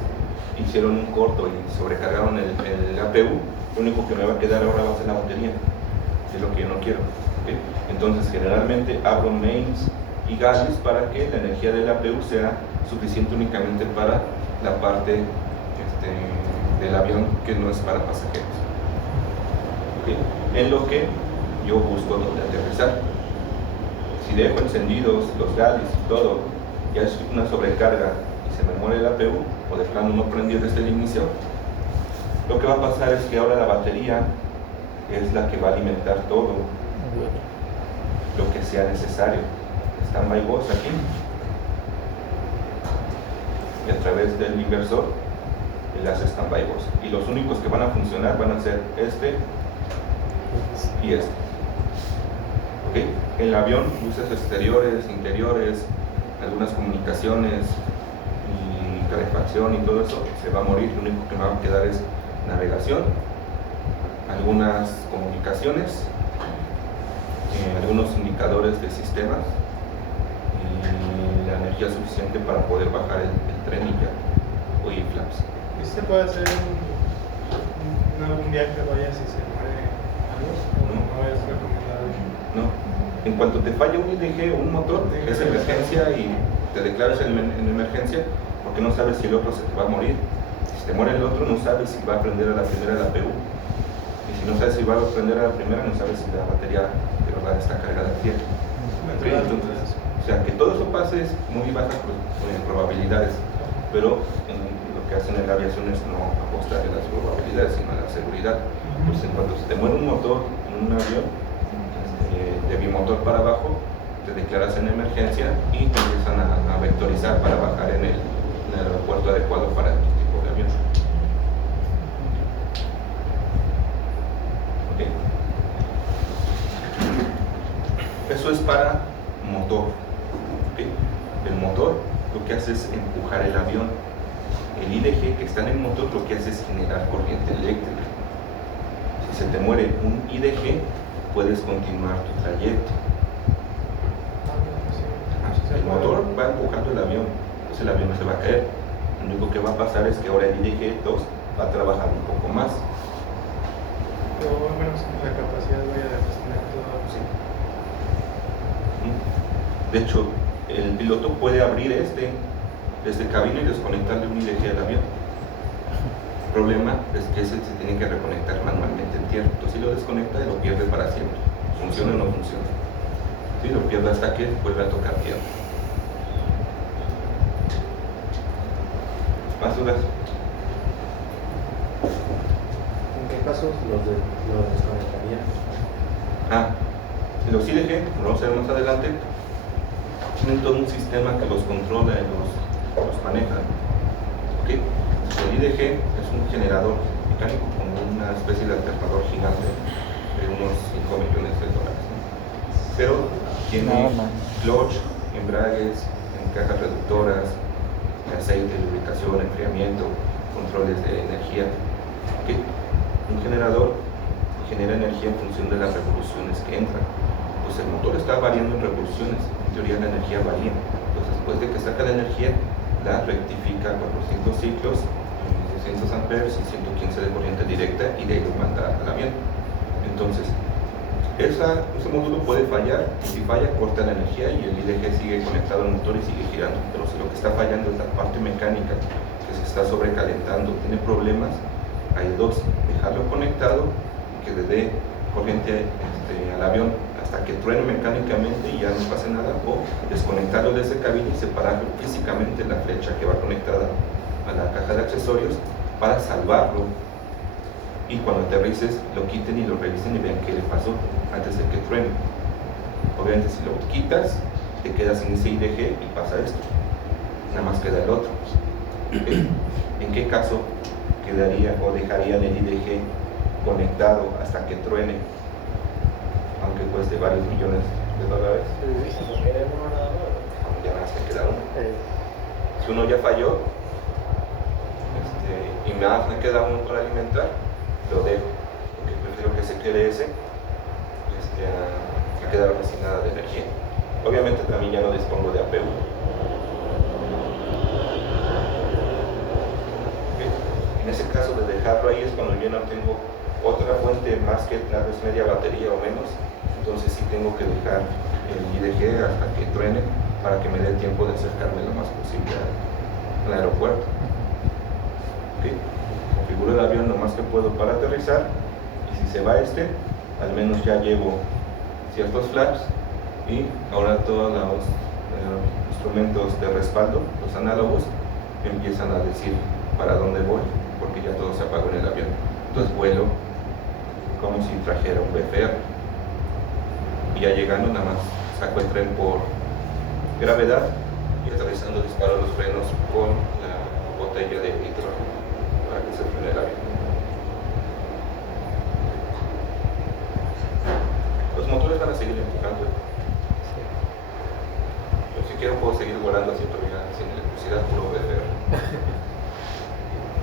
hicieron un corto y sobrecargaron el APU, lo único que me va a quedar ahora va a ser la batería, que es lo que yo no quiero, ¿okay? Entonces generalmente abro mains y GALIs para que la energía del APU sea suficiente únicamente para la parte del avión que no es para pasajeros, ¿okay? En lo que yo busco donde aterrizar. Si dejo encendidos los GALIs y todo, ya es una sobrecarga y se me muere el APU o de plano no prendió desde el inicio, lo que va a pasar es que ahora la batería es la que va a alimentar todo lo que sea necesario. Standby bus aquí y a través del inversor él hace standby bus y los únicos que van a funcionar van a ser este y este, ¿okay? El avión, luces exteriores, interiores, algunas comunicaciones y calefacción y todo eso se va a morir. Lo único que me va a quedar es navegación, algunas comunicaciones, algunos indicadores de sistemas y la energía energía suficiente para poder bajar el tren y ya, o ir flaps. ¿Y se puede hacer un viaje, vaya, si se muere algo? ¿O no es recomendable? No. En cuanto te falla un IDG o un motor, es emergencia y te declaras en emergencia porque no sabes si el otro se te va a morir. Si te muere el otro, no sabes si va a prender a la primera de la PU. Y si no sabes si va a prender a la primera, no sabes si la batería de verdad está cargada al 100. Okay, entonces, o sea, que todo eso pase es muy baja probabilidades, pero lo que hacen en la aviación es no apostar en las probabilidades, sino en la seguridad. Pues en cuanto se te muere un motor en un avión, de bimotor para abajo, te declaras en emergencia y te empiezan a vectorizar para bajar en el aeropuerto adecuado para tu tipo de avión. Okay. Eso es para motor. Okay. El motor lo que hace es empujar el avión. El IDG que está en el motor lo que hace es generar corriente eléctrica. Si se te muere un IDG, puedes continuar tu trayecto. El motor va empujando el avión, entonces el avión no se va a caer. Lo único que va a pasar es que ahora el IDG-2 va a trabajar un poco más. Pero bueno, la capacidad vaya de gestionar todo. Sí. De hecho, el piloto puede abrir este cabina y desconectarle un IDG al avión. El problema es que ese se tiene que reconectar manualmente en tierra. Entonces, si lo desconecta, lo pierde para siempre. Funciona o no funciona. Sí, lo pierde hasta que vuelve a tocar tierra. ¿Más dudas? ¿En qué casos lo desconectaría? Los IDG, lo vamos a ver más adelante, tienen todo un sistema que los controla y los maneja. ¿Okay? El IDG es un generador mecánico con una especie de alternador gigante de unos $5 millones, ¿no? Pero tiene clutch, embragues, cajas reductoras, aceite, lubricación, enfriamiento, controles de energía. ¿Okay? Un generador genera energía en función de las revoluciones que entran. Pues el motor está variando en revoluciones, en teoría la energía varía. Entonces después de que saca la energía, la rectifica 400 ciclos, 200 amperes y 115 de corriente directa y de ahí lo manda al avión. Entonces, ese módulo puede fallar y si falla corta la energía y el IDG sigue conectado al motor y sigue girando. Pero si lo que está fallando es la parte mecánica que se está sobrecalentando, tiene problemas, hay dos: dejarlo conectado, que le dé corriente al avión hasta que truene mecánicamente y ya no pase nada, o desconectarlo de ese cabina y separar físicamente la flecha que va conectada a la caja de accesorios para salvarlo, y cuando aterrices lo quiten y lo revisen y vean qué le pasó antes de que truene. Obviamente si lo quitas te quedas sin ese IDG y pasa esto, nada más queda el otro. ¿En qué caso quedaría o dejarían el IDG conectado hasta que truene, aunque cueste varios millones de dólares? Ya nada más te queda uno. Si uno ya falló y nada más me queda uno para alimentar, lo dejo, porque prefiero que se quede ese a quedarme sin nada de energía. Obviamente también ya no dispongo de APU. En ese caso de dejarlo ahí es cuando yo no tengo otra fuente más que tal vez media batería o menos, entonces sí tengo que dejar el IDG hasta que truene para que me dé tiempo de acercarme lo más posible al aeropuerto. ¿Okay? Configuro el avión lo más que puedo para aterrizar, y si se va al menos ya llevo ciertos flaps y ahora todos los instrumentos de respaldo, los análogos, empiezan a decir para dónde voy, porque ya todo se apagó en el avión. Entonces vuelo como si trajera un BFR, y ya llegando nada más saco el tren por gravedad y aterrizando disparo los frenos con la botella de nitrógeno para que se frene el avión. Los motores van a seguir empujando. Yo si quiero puedo seguir volando así, pero ya sin electricidad, puro BFR.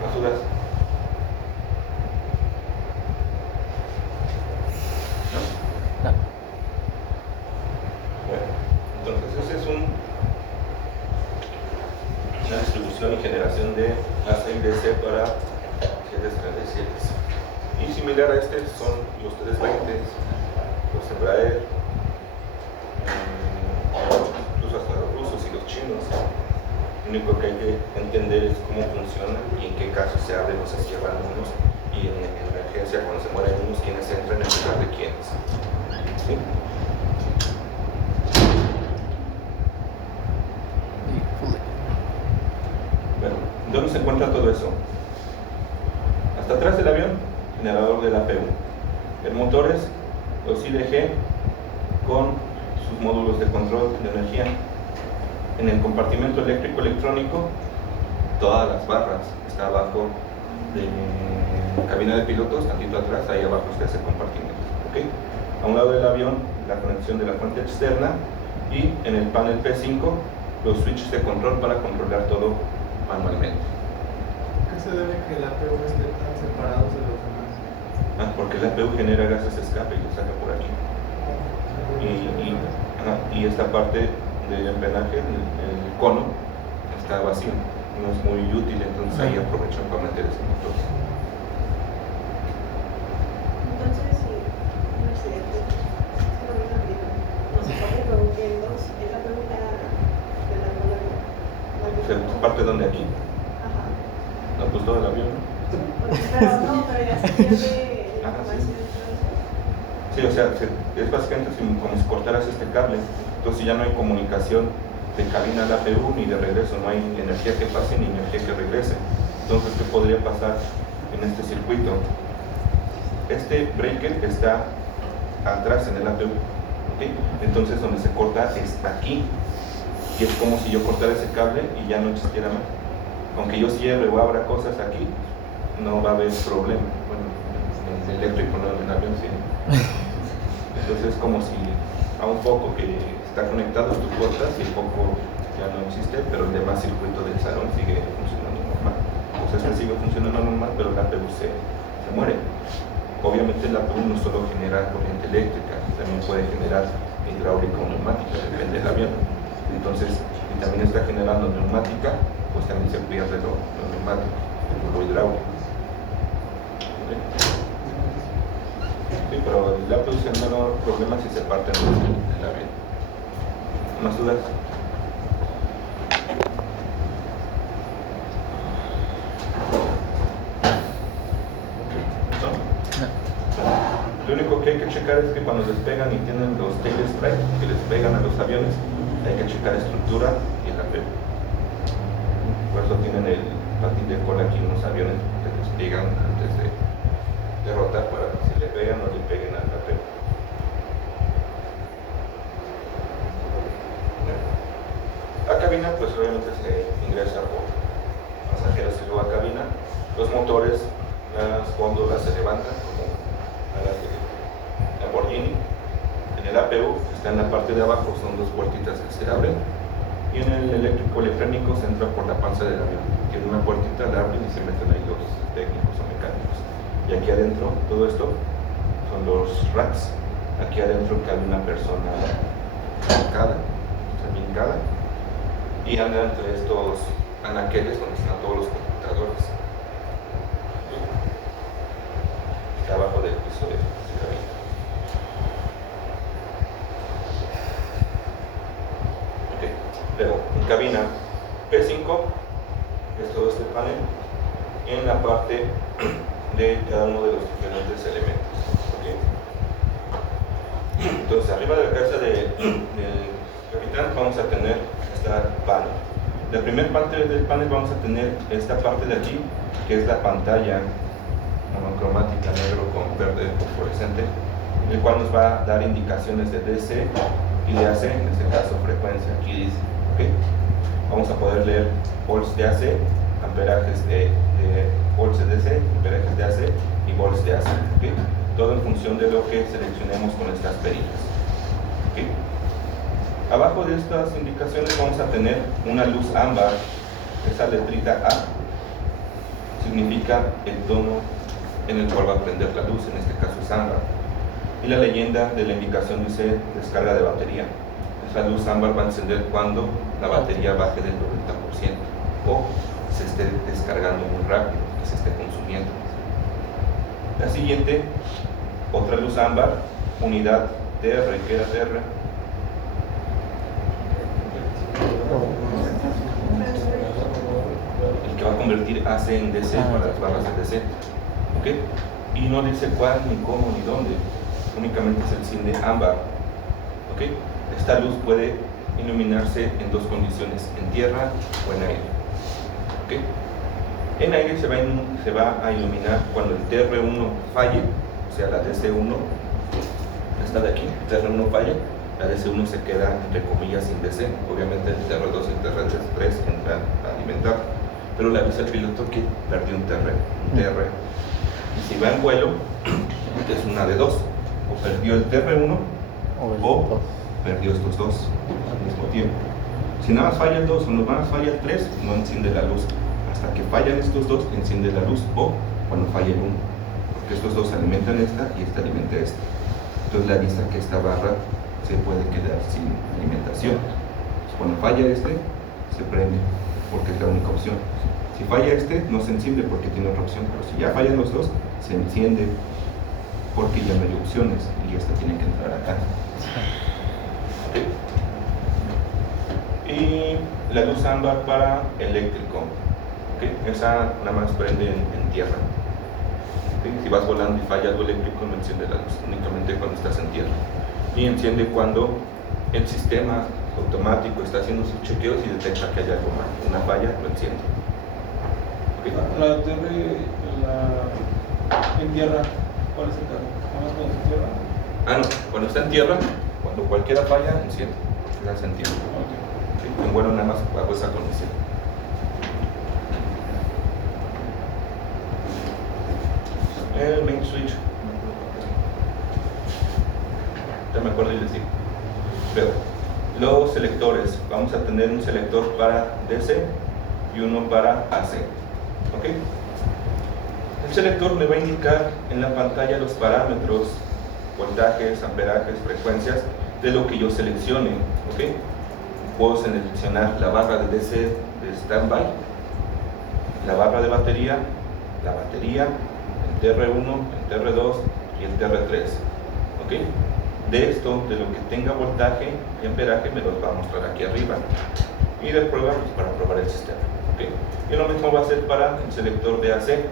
¿Más dudas? producción y generación de AC y DC para 737. Y similar a este son los 320, los Embraer, incluso hasta los rusos y los chinos. Lo único que hay que entender es cómo funcionan y en qué casos se abren o se cierran unos, y en emergencia, cuando se mueren unos, quiénes entran en lugar de quiénes. ¿Sí? Bueno, ¿dónde se encuentra todo eso? Hasta atrás del avión, generador de la APU. En motores, los IDG con sus módulos de control de energía. En el compartimento eléctrico electrónico, todas las barras. Está abajo de la cabina de pilotos, tantito atrás, ahí abajo está ese compartimento. ¿Okay? A un lado del avión, la conexión de la fuente externa, y en el panel P5, los switches de control para controlar todo manualmente. ¿Qué se debe que la APU esté tan separados de los demás? Porque la APU genera gases de escape y lo saca por aquí. Y esta parte del empenaje, el cono, está vacío, no es muy útil, entonces ahí aprovechan para meter ese motor. Entonces, si un accidente, no se puede producir dos, es la pregunta de la ¿Se parte donde aquí? Ajá. No, pues todo el avión, ¿no? Pero ya se pierde la Ajá, sí. información de todo eso. Sí, o sea, es básicamente como si cortaras este cable, entonces ya no hay comunicación de cabina a la APU ni de regreso, no hay energía que pase ni energía que regrese. Entonces, ¿qué podría pasar en este circuito? Este breaker está atrás en el APU, ¿okay? Entonces donde se corta es aquí, y es como si yo cortara ese cable y ya no existiera más. Aunque yo cierre o abra cosas aquí, no va a haber problema. Bueno, en el eléctrico, no en el avión, sí. Entonces es como si a un foco que está conectado tú cortas y el foco ya no existe, pero el demás circuito del salón sigue funcionando normal. Entonces sigue funcionando normal, pero la APU se muere. Obviamente la APU no solo genera corriente eléctrica, también puede generar hidráulica o neumática, depende del avión. Entonces, si también está generando neumática, pues también se pierde lo neumático, lo hidráulico. ¿Okay? Sí, pero la APU es el menor problema si se parte del avión. ¿Más dudas? Lo único que hay que checar es que cuando despegan y tienen los tail strike que les pegan a los aviones, hay que checar estructura y el apego. Por eso tienen el patín de cola aquí, unos aviones que despegan antes de derrotar para que si le pegan o le peguen al apego. A cabina, pues obviamente se ingresa por pasajeros y luego a cabina. Los motores, las góndolas se levantan como a las de Lamborghini. En el APU está en la parte de abajo, son dos puertitas que se abren, y en el eléctrico electrónico se entra por la panza del avión. Tiene una puertita, la abren y se meten ahí los técnicos o mecánicos. Y aquí adentro, todo esto son los racks. Aquí adentro cabe una persona hincada, y anda entre estos anaqueles donde están todos los computadores. Está abajo del piso de cabina. Okay. Luego, en cabina P5 es todo este panel en la parte de cada uno de los diferentes elementos. Okay. Entonces, arriba de la cabeza del capitán vamos a tener esta panel. La primera parte del panel vamos a tener esta parte de aquí, que es la pantalla monocromática negro con verde fosforescente, el cual nos va a dar indicaciones de DC y de AC, en este caso frecuencia. Aquí dice, ¿okay? Vamos a poder leer volts de AC, amperajes de volts de DC, amperajes de AC y volts de AC, ¿okay? Todo en función de lo que seleccionemos con estas perillas. ¿Okay? Abajo de estas indicaciones vamos a tener una luz ámbar. Esa letrita A significa el tono en el cual va a prender la luz, en este caso es ámbar. Y la leyenda de la indicación dice descarga de batería. Esa luz ámbar va a encender cuando la batería baje del 90%. o se esté descargando muy rápido, que se esté consumiendo. La siguiente, otra luz ámbar, unidad TR. ¿Qué era TR? El que va a convertir AC en DC para las barras de DC. ¿Ok? Y no dice cuál, ni cómo, ni dónde. Únicamente es el signo de ámbar. ¿Ok? Esta luz puede iluminarse en dos condiciones, en tierra o en aire. ¿Ok? En aire se va a iluminar cuando el TR1 falle, o sea, la DC1, esta de aquí, TR1 falla, la DC1 se queda, entre comillas, sin DC. Obviamente el TR2 y el TR3 entran a alimentar, pero le avisa al piloto que perdió un TR. Y si va en vuelo, es una de dos: o perdió el TR1 o perdió estos dos al mismo tiempo. Si nada más falla el 2 o nada más falla el 3, no enciende la luz. Hasta que fallan estos dos, enciende la luz, o cuando falla el 1, porque estos dos alimentan esta y esta alimenta esta. Entonces le avisa que esta barra se puede quedar sin alimentación. Cuando falla este, se prende, porque es la única opción. Si falla este, no se enciende porque tiene otra opción, pero si ya fallan los dos, se enciende porque ya no hay opciones y esta tiene que entrar acá. ¿Okay? Y la luz ámbar para eléctrico. ¿Okay? Esa nada más prende en tierra. ¿Okay? Si vas volando y falla algo eléctrico, no enciende la luz, únicamente cuando estás en tierra. Y enciende cuando el sistema automático está haciendo sus chequeos y detecta que hay algo mal, una falla, lo enciende. ¿Okay? La TR, en tierra, ¿cuál es el caso? ¿Nada más cuando está en tierra? Ah, no, cuando está en tierra, cuando cualquiera falla, enciende, porque la en tierra. ¿Okay? En vuelo nada más bajo esa condición. El main switch, ya me acuerdo y les digo. Pero los selectores, vamos a tener un selector para DC y uno para AC. ¿Ok? El selector me va a indicar en la pantalla los parámetros, voltajes, amperajes, frecuencias de lo que yo seleccione. ¿Ok? Puedo seleccionar la barra de DC de standby, la barra de batería, la batería, el TR1, el TR2 y el TR3. ¿Ok? De esto, de lo que tenga voltaje y amperaje, me los va a mostrar aquí arriba. Y de prueba, pues, para probar el sistema. ¿Ok? Y lo mismo va a ser para el selector de AC,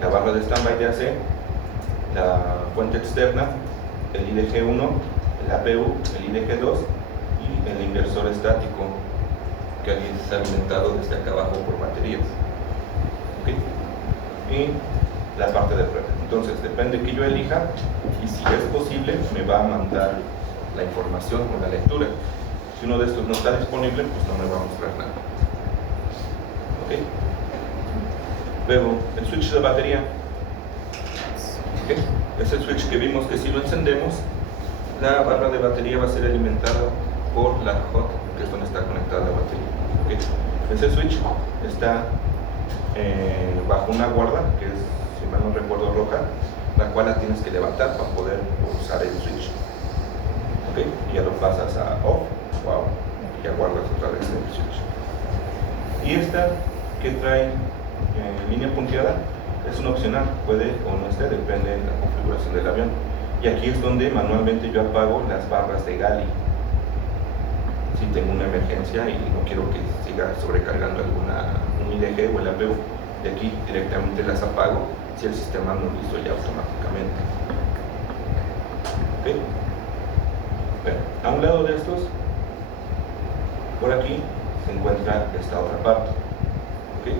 la barra de standby de AC, la fuente externa, el IDG1, el APU, el IDG2 y el inversor estático, que aquí está alimentado desde acá abajo por baterías. ¿Ok? Y la parte de prueba. Entonces, depende que yo elija, y si es posible, me va a mandar la información o la lectura. Si uno de estos no está disponible, pues no me va a mostrar nada. ¿Ok? Luego, el switch de batería. ¿Ok? Es el switch que vimos que si lo encendemos, la barra de batería va a ser alimentada por la hot, que es donde está conectada la batería. ¿Ok? Ese switch está bajo una guarda, que es, si mal no recuerdo, roja, la cual la tienes que levantar para poder usar el switch. ¿Ok? Y ya lo pasas a off o a on, y ya guardas otra vez el switch. Y esta que trae línea punteada es una opcional, puede o no esté, depende de la configuración del avión. Y aquí es donde manualmente yo apago las barras de Gali. Si tengo una emergencia y no quiero que siga sobrecargando un IDG o el APU, de aquí directamente las apago si el sistema no lo hizo ya automáticamente. ¿Okay? Bueno, a un lado de estos, por aquí se encuentra esta otra parte. ¿Okay?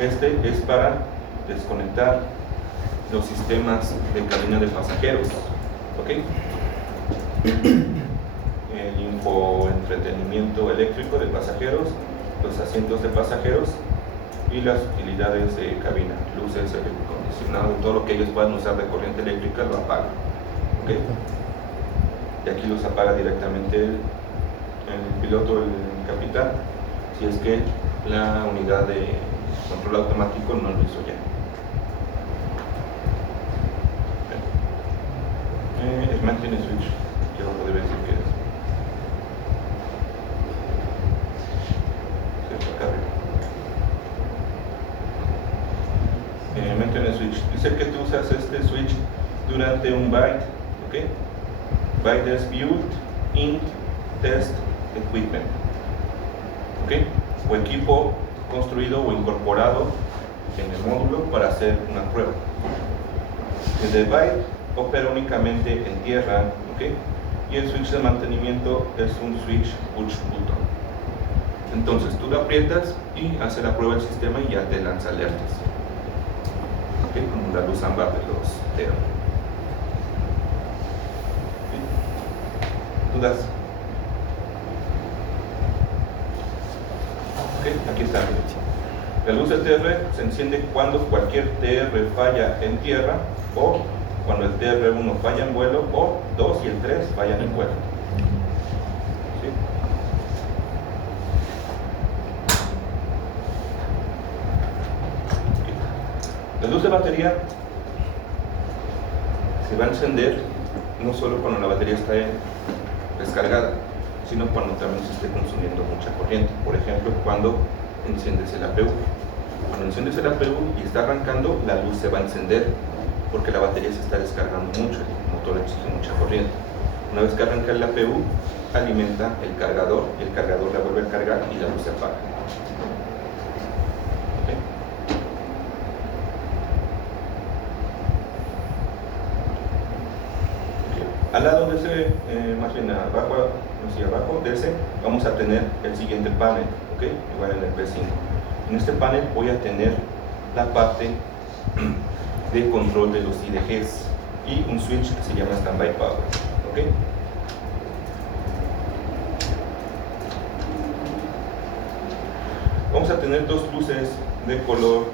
Este es para desconectar los sistemas de cabina de pasajeros. ¿Okay? El infoentretenimiento eléctrico de pasajeros, los asientos de pasajeros y las utilidades de cabina, luces, aire acondicionado, todo lo que ellos puedan usar de corriente eléctrica lo apaga. ¿Okay? Y aquí los apaga directamente el piloto, el capitán, si es que la unidad de control automático no lo hizo ya. El maintenance switch, yo no podría decir que es. Acá el switch. Dice que tú usas este switch durante un byte, ¿ok? Byte es built in test equipment, ¿ok? O equipo construido o incorporado en el módulo para hacer una prueba. El byte opera únicamente en tierra, ¿ok? Y el switch de mantenimiento es un switch push button. Entonces tú lo aprietas y hace la prueba del sistema y ya te lanza alertas, ¿ok? Como la luz ámbar de los TER. ¿Dudas? ¿Ok? Aquí está. La luz del TR se enciende cuando cualquier TR falla en tierra o cuando el TR1 falla en vuelo o 2 y el 3 fallan en vuelo. ¿Sí? La luz de batería se va a encender no solo cuando la batería está descargada, sino cuando también se esté consumiendo mucha corriente. Por ejemplo, cuando enciendes el APU. Cuando enciendes el APU y está arrancando, la luz se va a encender porque la batería se está descargando mucho, el motor exige mucha corriente. Una vez que arranca el APU, alimenta el cargador y el cargador la vuelve a cargar y la luz se apaga. ¿Okay? Al lado de ese, más bien abajo, hacia abajo de ese, vamos a tener el siguiente panel, ¿ok? Igual en el P5. En este panel voy a tener la parte de control de los IDGs y un switch que se llama Standby Power, ¿ok? Vamos a tener dos luces de color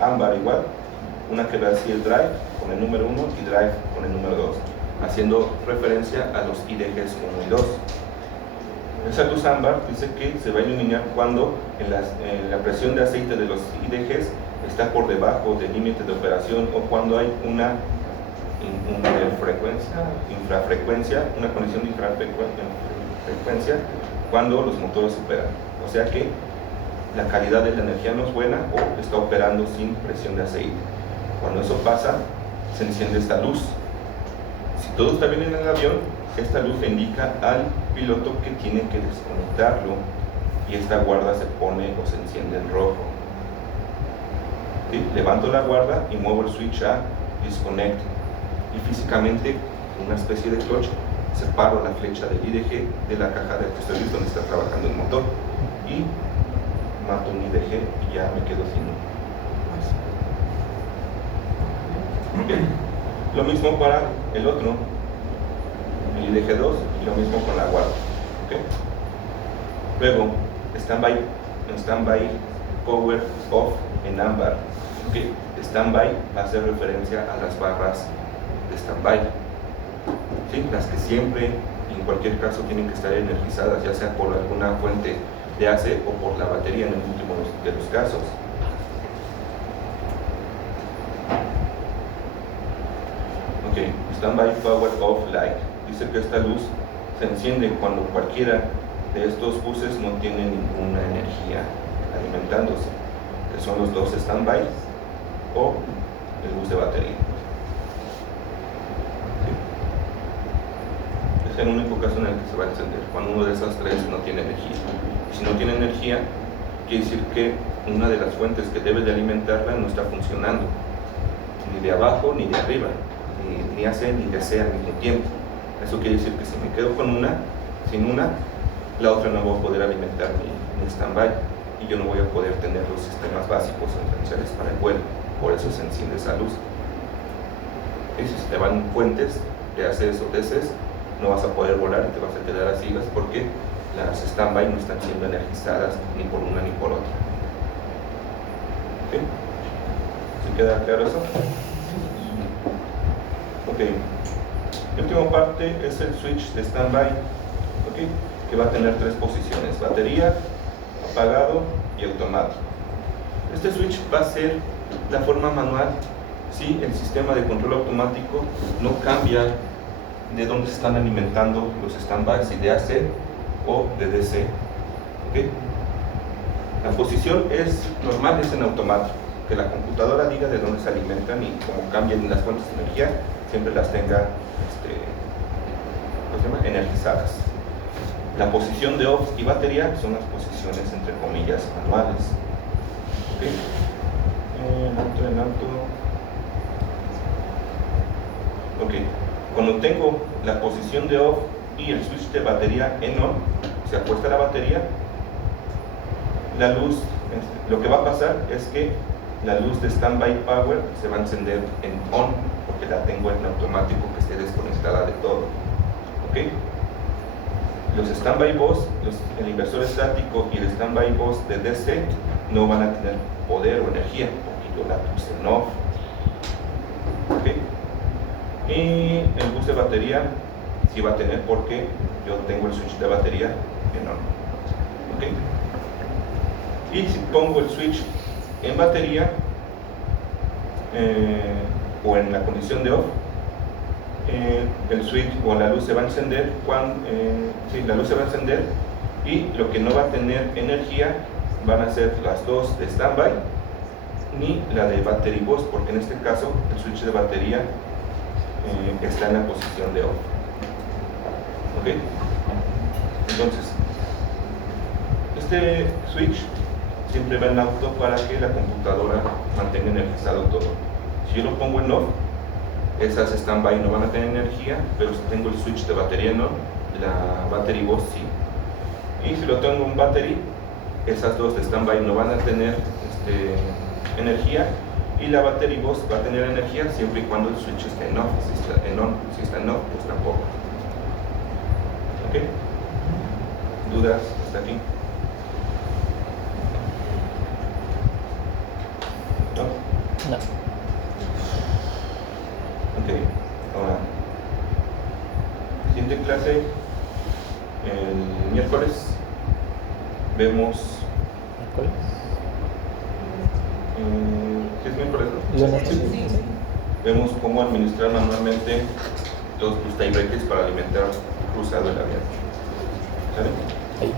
ámbar igual, una que va así el drive con el número 1 y drive con el número 2, haciendo referencia a los IDGs 1 y 2. Esa luz ámbar dice que se va a iluminar cuando la presión de aceite de los IDGs está por debajo del límite de operación o cuando hay una infrafrecuencia, una condición de infrafrecuencia cuando los motores operan. O sea que la calidad de la energía no es buena o está operando sin presión de aceite. Cuando eso pasa, se enciende esta luz. Si todo está bien en el avión, esta luz le indica al piloto que tiene que desconectarlo y esta guarda se pone o se enciende en rojo. ¿Sí? Levanto la guarda y muevo el switch a disconnect y físicamente, una especie de clutch, separo la flecha del IDG de la caja de accesorios donde está trabajando el motor y mato un IDG y ya me quedo sin uno. ¿Okay? Lo mismo para el otro, el IDG2, y lo mismo con la guarda. ¿Okay? Luego, standby power off en ámbar. ¿Okay? Standby hace referencia a las barras de standby, ¿sí? Las que siempre, en cualquier caso, tienen que estar energizadas, ya sea por alguna fuente de AC o por la batería en el último de los casos. Ok, standby power off light. Dice que esta luz se enciende cuando cualquiera de estos buses no tiene ninguna energía alimentándose, que son los dos standby o el bus de batería. ¿Sí? Es el único caso en el que se va a encender, cuando uno de esas tres no tiene energía. Si no tiene energía, quiere decir que una de las fuentes que debe de alimentarla no está funcionando, ni de abajo ni de arriba, ni AC ni DC al mismo tiempo. Eso quiere decir que si me quedo con sin una, la otra no va a poder alimentar mi standby y yo no voy a poder tener los sistemas básicos esenciales para el vuelo. Por eso se enciende esa luz. Y si te van fuentes de ACs o DCs, no vas a poder volar y te vas a quedar a ciegas porque las standby no están siendo energizadas ni por una ni por otra. ¿Okay? ¿Se queda claro eso? Ok. La última parte es el switch de standby, ¿okay? Que va a tener tres posiciones: batería, apagado y automático. Este switch va a ser la forma manual si el sistema de control automático no cambia de dónde se están alimentando los standby, si de AC o de DC. ¿Okay? La posición es normal, es en automático. que la computadora diga de dónde se alimentan y cómo cambian las fuentes de energía, siempre las tenga ¿cómo se llama? Energizadas. La posición de off y batería son las posiciones entre comillas manuales. ¿Okay? En alto. Ok, cuando tengo la posición de off y el switch de batería en on, se apuesta la batería, la luz, lo que va a pasar es que la luz de standby power se va a encender en on, porque la tengo en automático que esté desconectada de todo. ¿Ok? Los standby bus, el inversor estático y el standby bus de DC no van a tener poder o energía, porque yo la puse en off. ¿Ok? Y el bus de batería sí va a tener, porque yo tengo el switch de batería en on. ¿Ok? Y si pongo el switch en batería o en la condición de off, el switch o la luz se va a encender la luz se va a encender, y lo que no va a tener energía van a ser las dos de standby ni la de battery bus, porque en este caso el switch de batería está en la posición de off. ¿Ok? Entonces, este switch siempre va en auto para que la computadora mantenga energizado todo. Si yo lo pongo en off, esas standby no van a tener energía, pero si tengo el switch de batería en on, la battery bus sí. Y si lo tengo en battery, esas dos de standby no van a tener energía, y la battery bus va a tener energía siempre y cuando el switch esté en off. Si está en on, si está en off, pues tampoco. ¿Ok? ¿Dudas hasta aquí? ¿No? No. Ok, ahora, siguiente clase, el miércoles, vemos, ¿qué es miércoles? Lunes. Vemos cómo administrar manualmente los tiebreakers para alimentar cruzado el avión. ¿Sale? Ahí.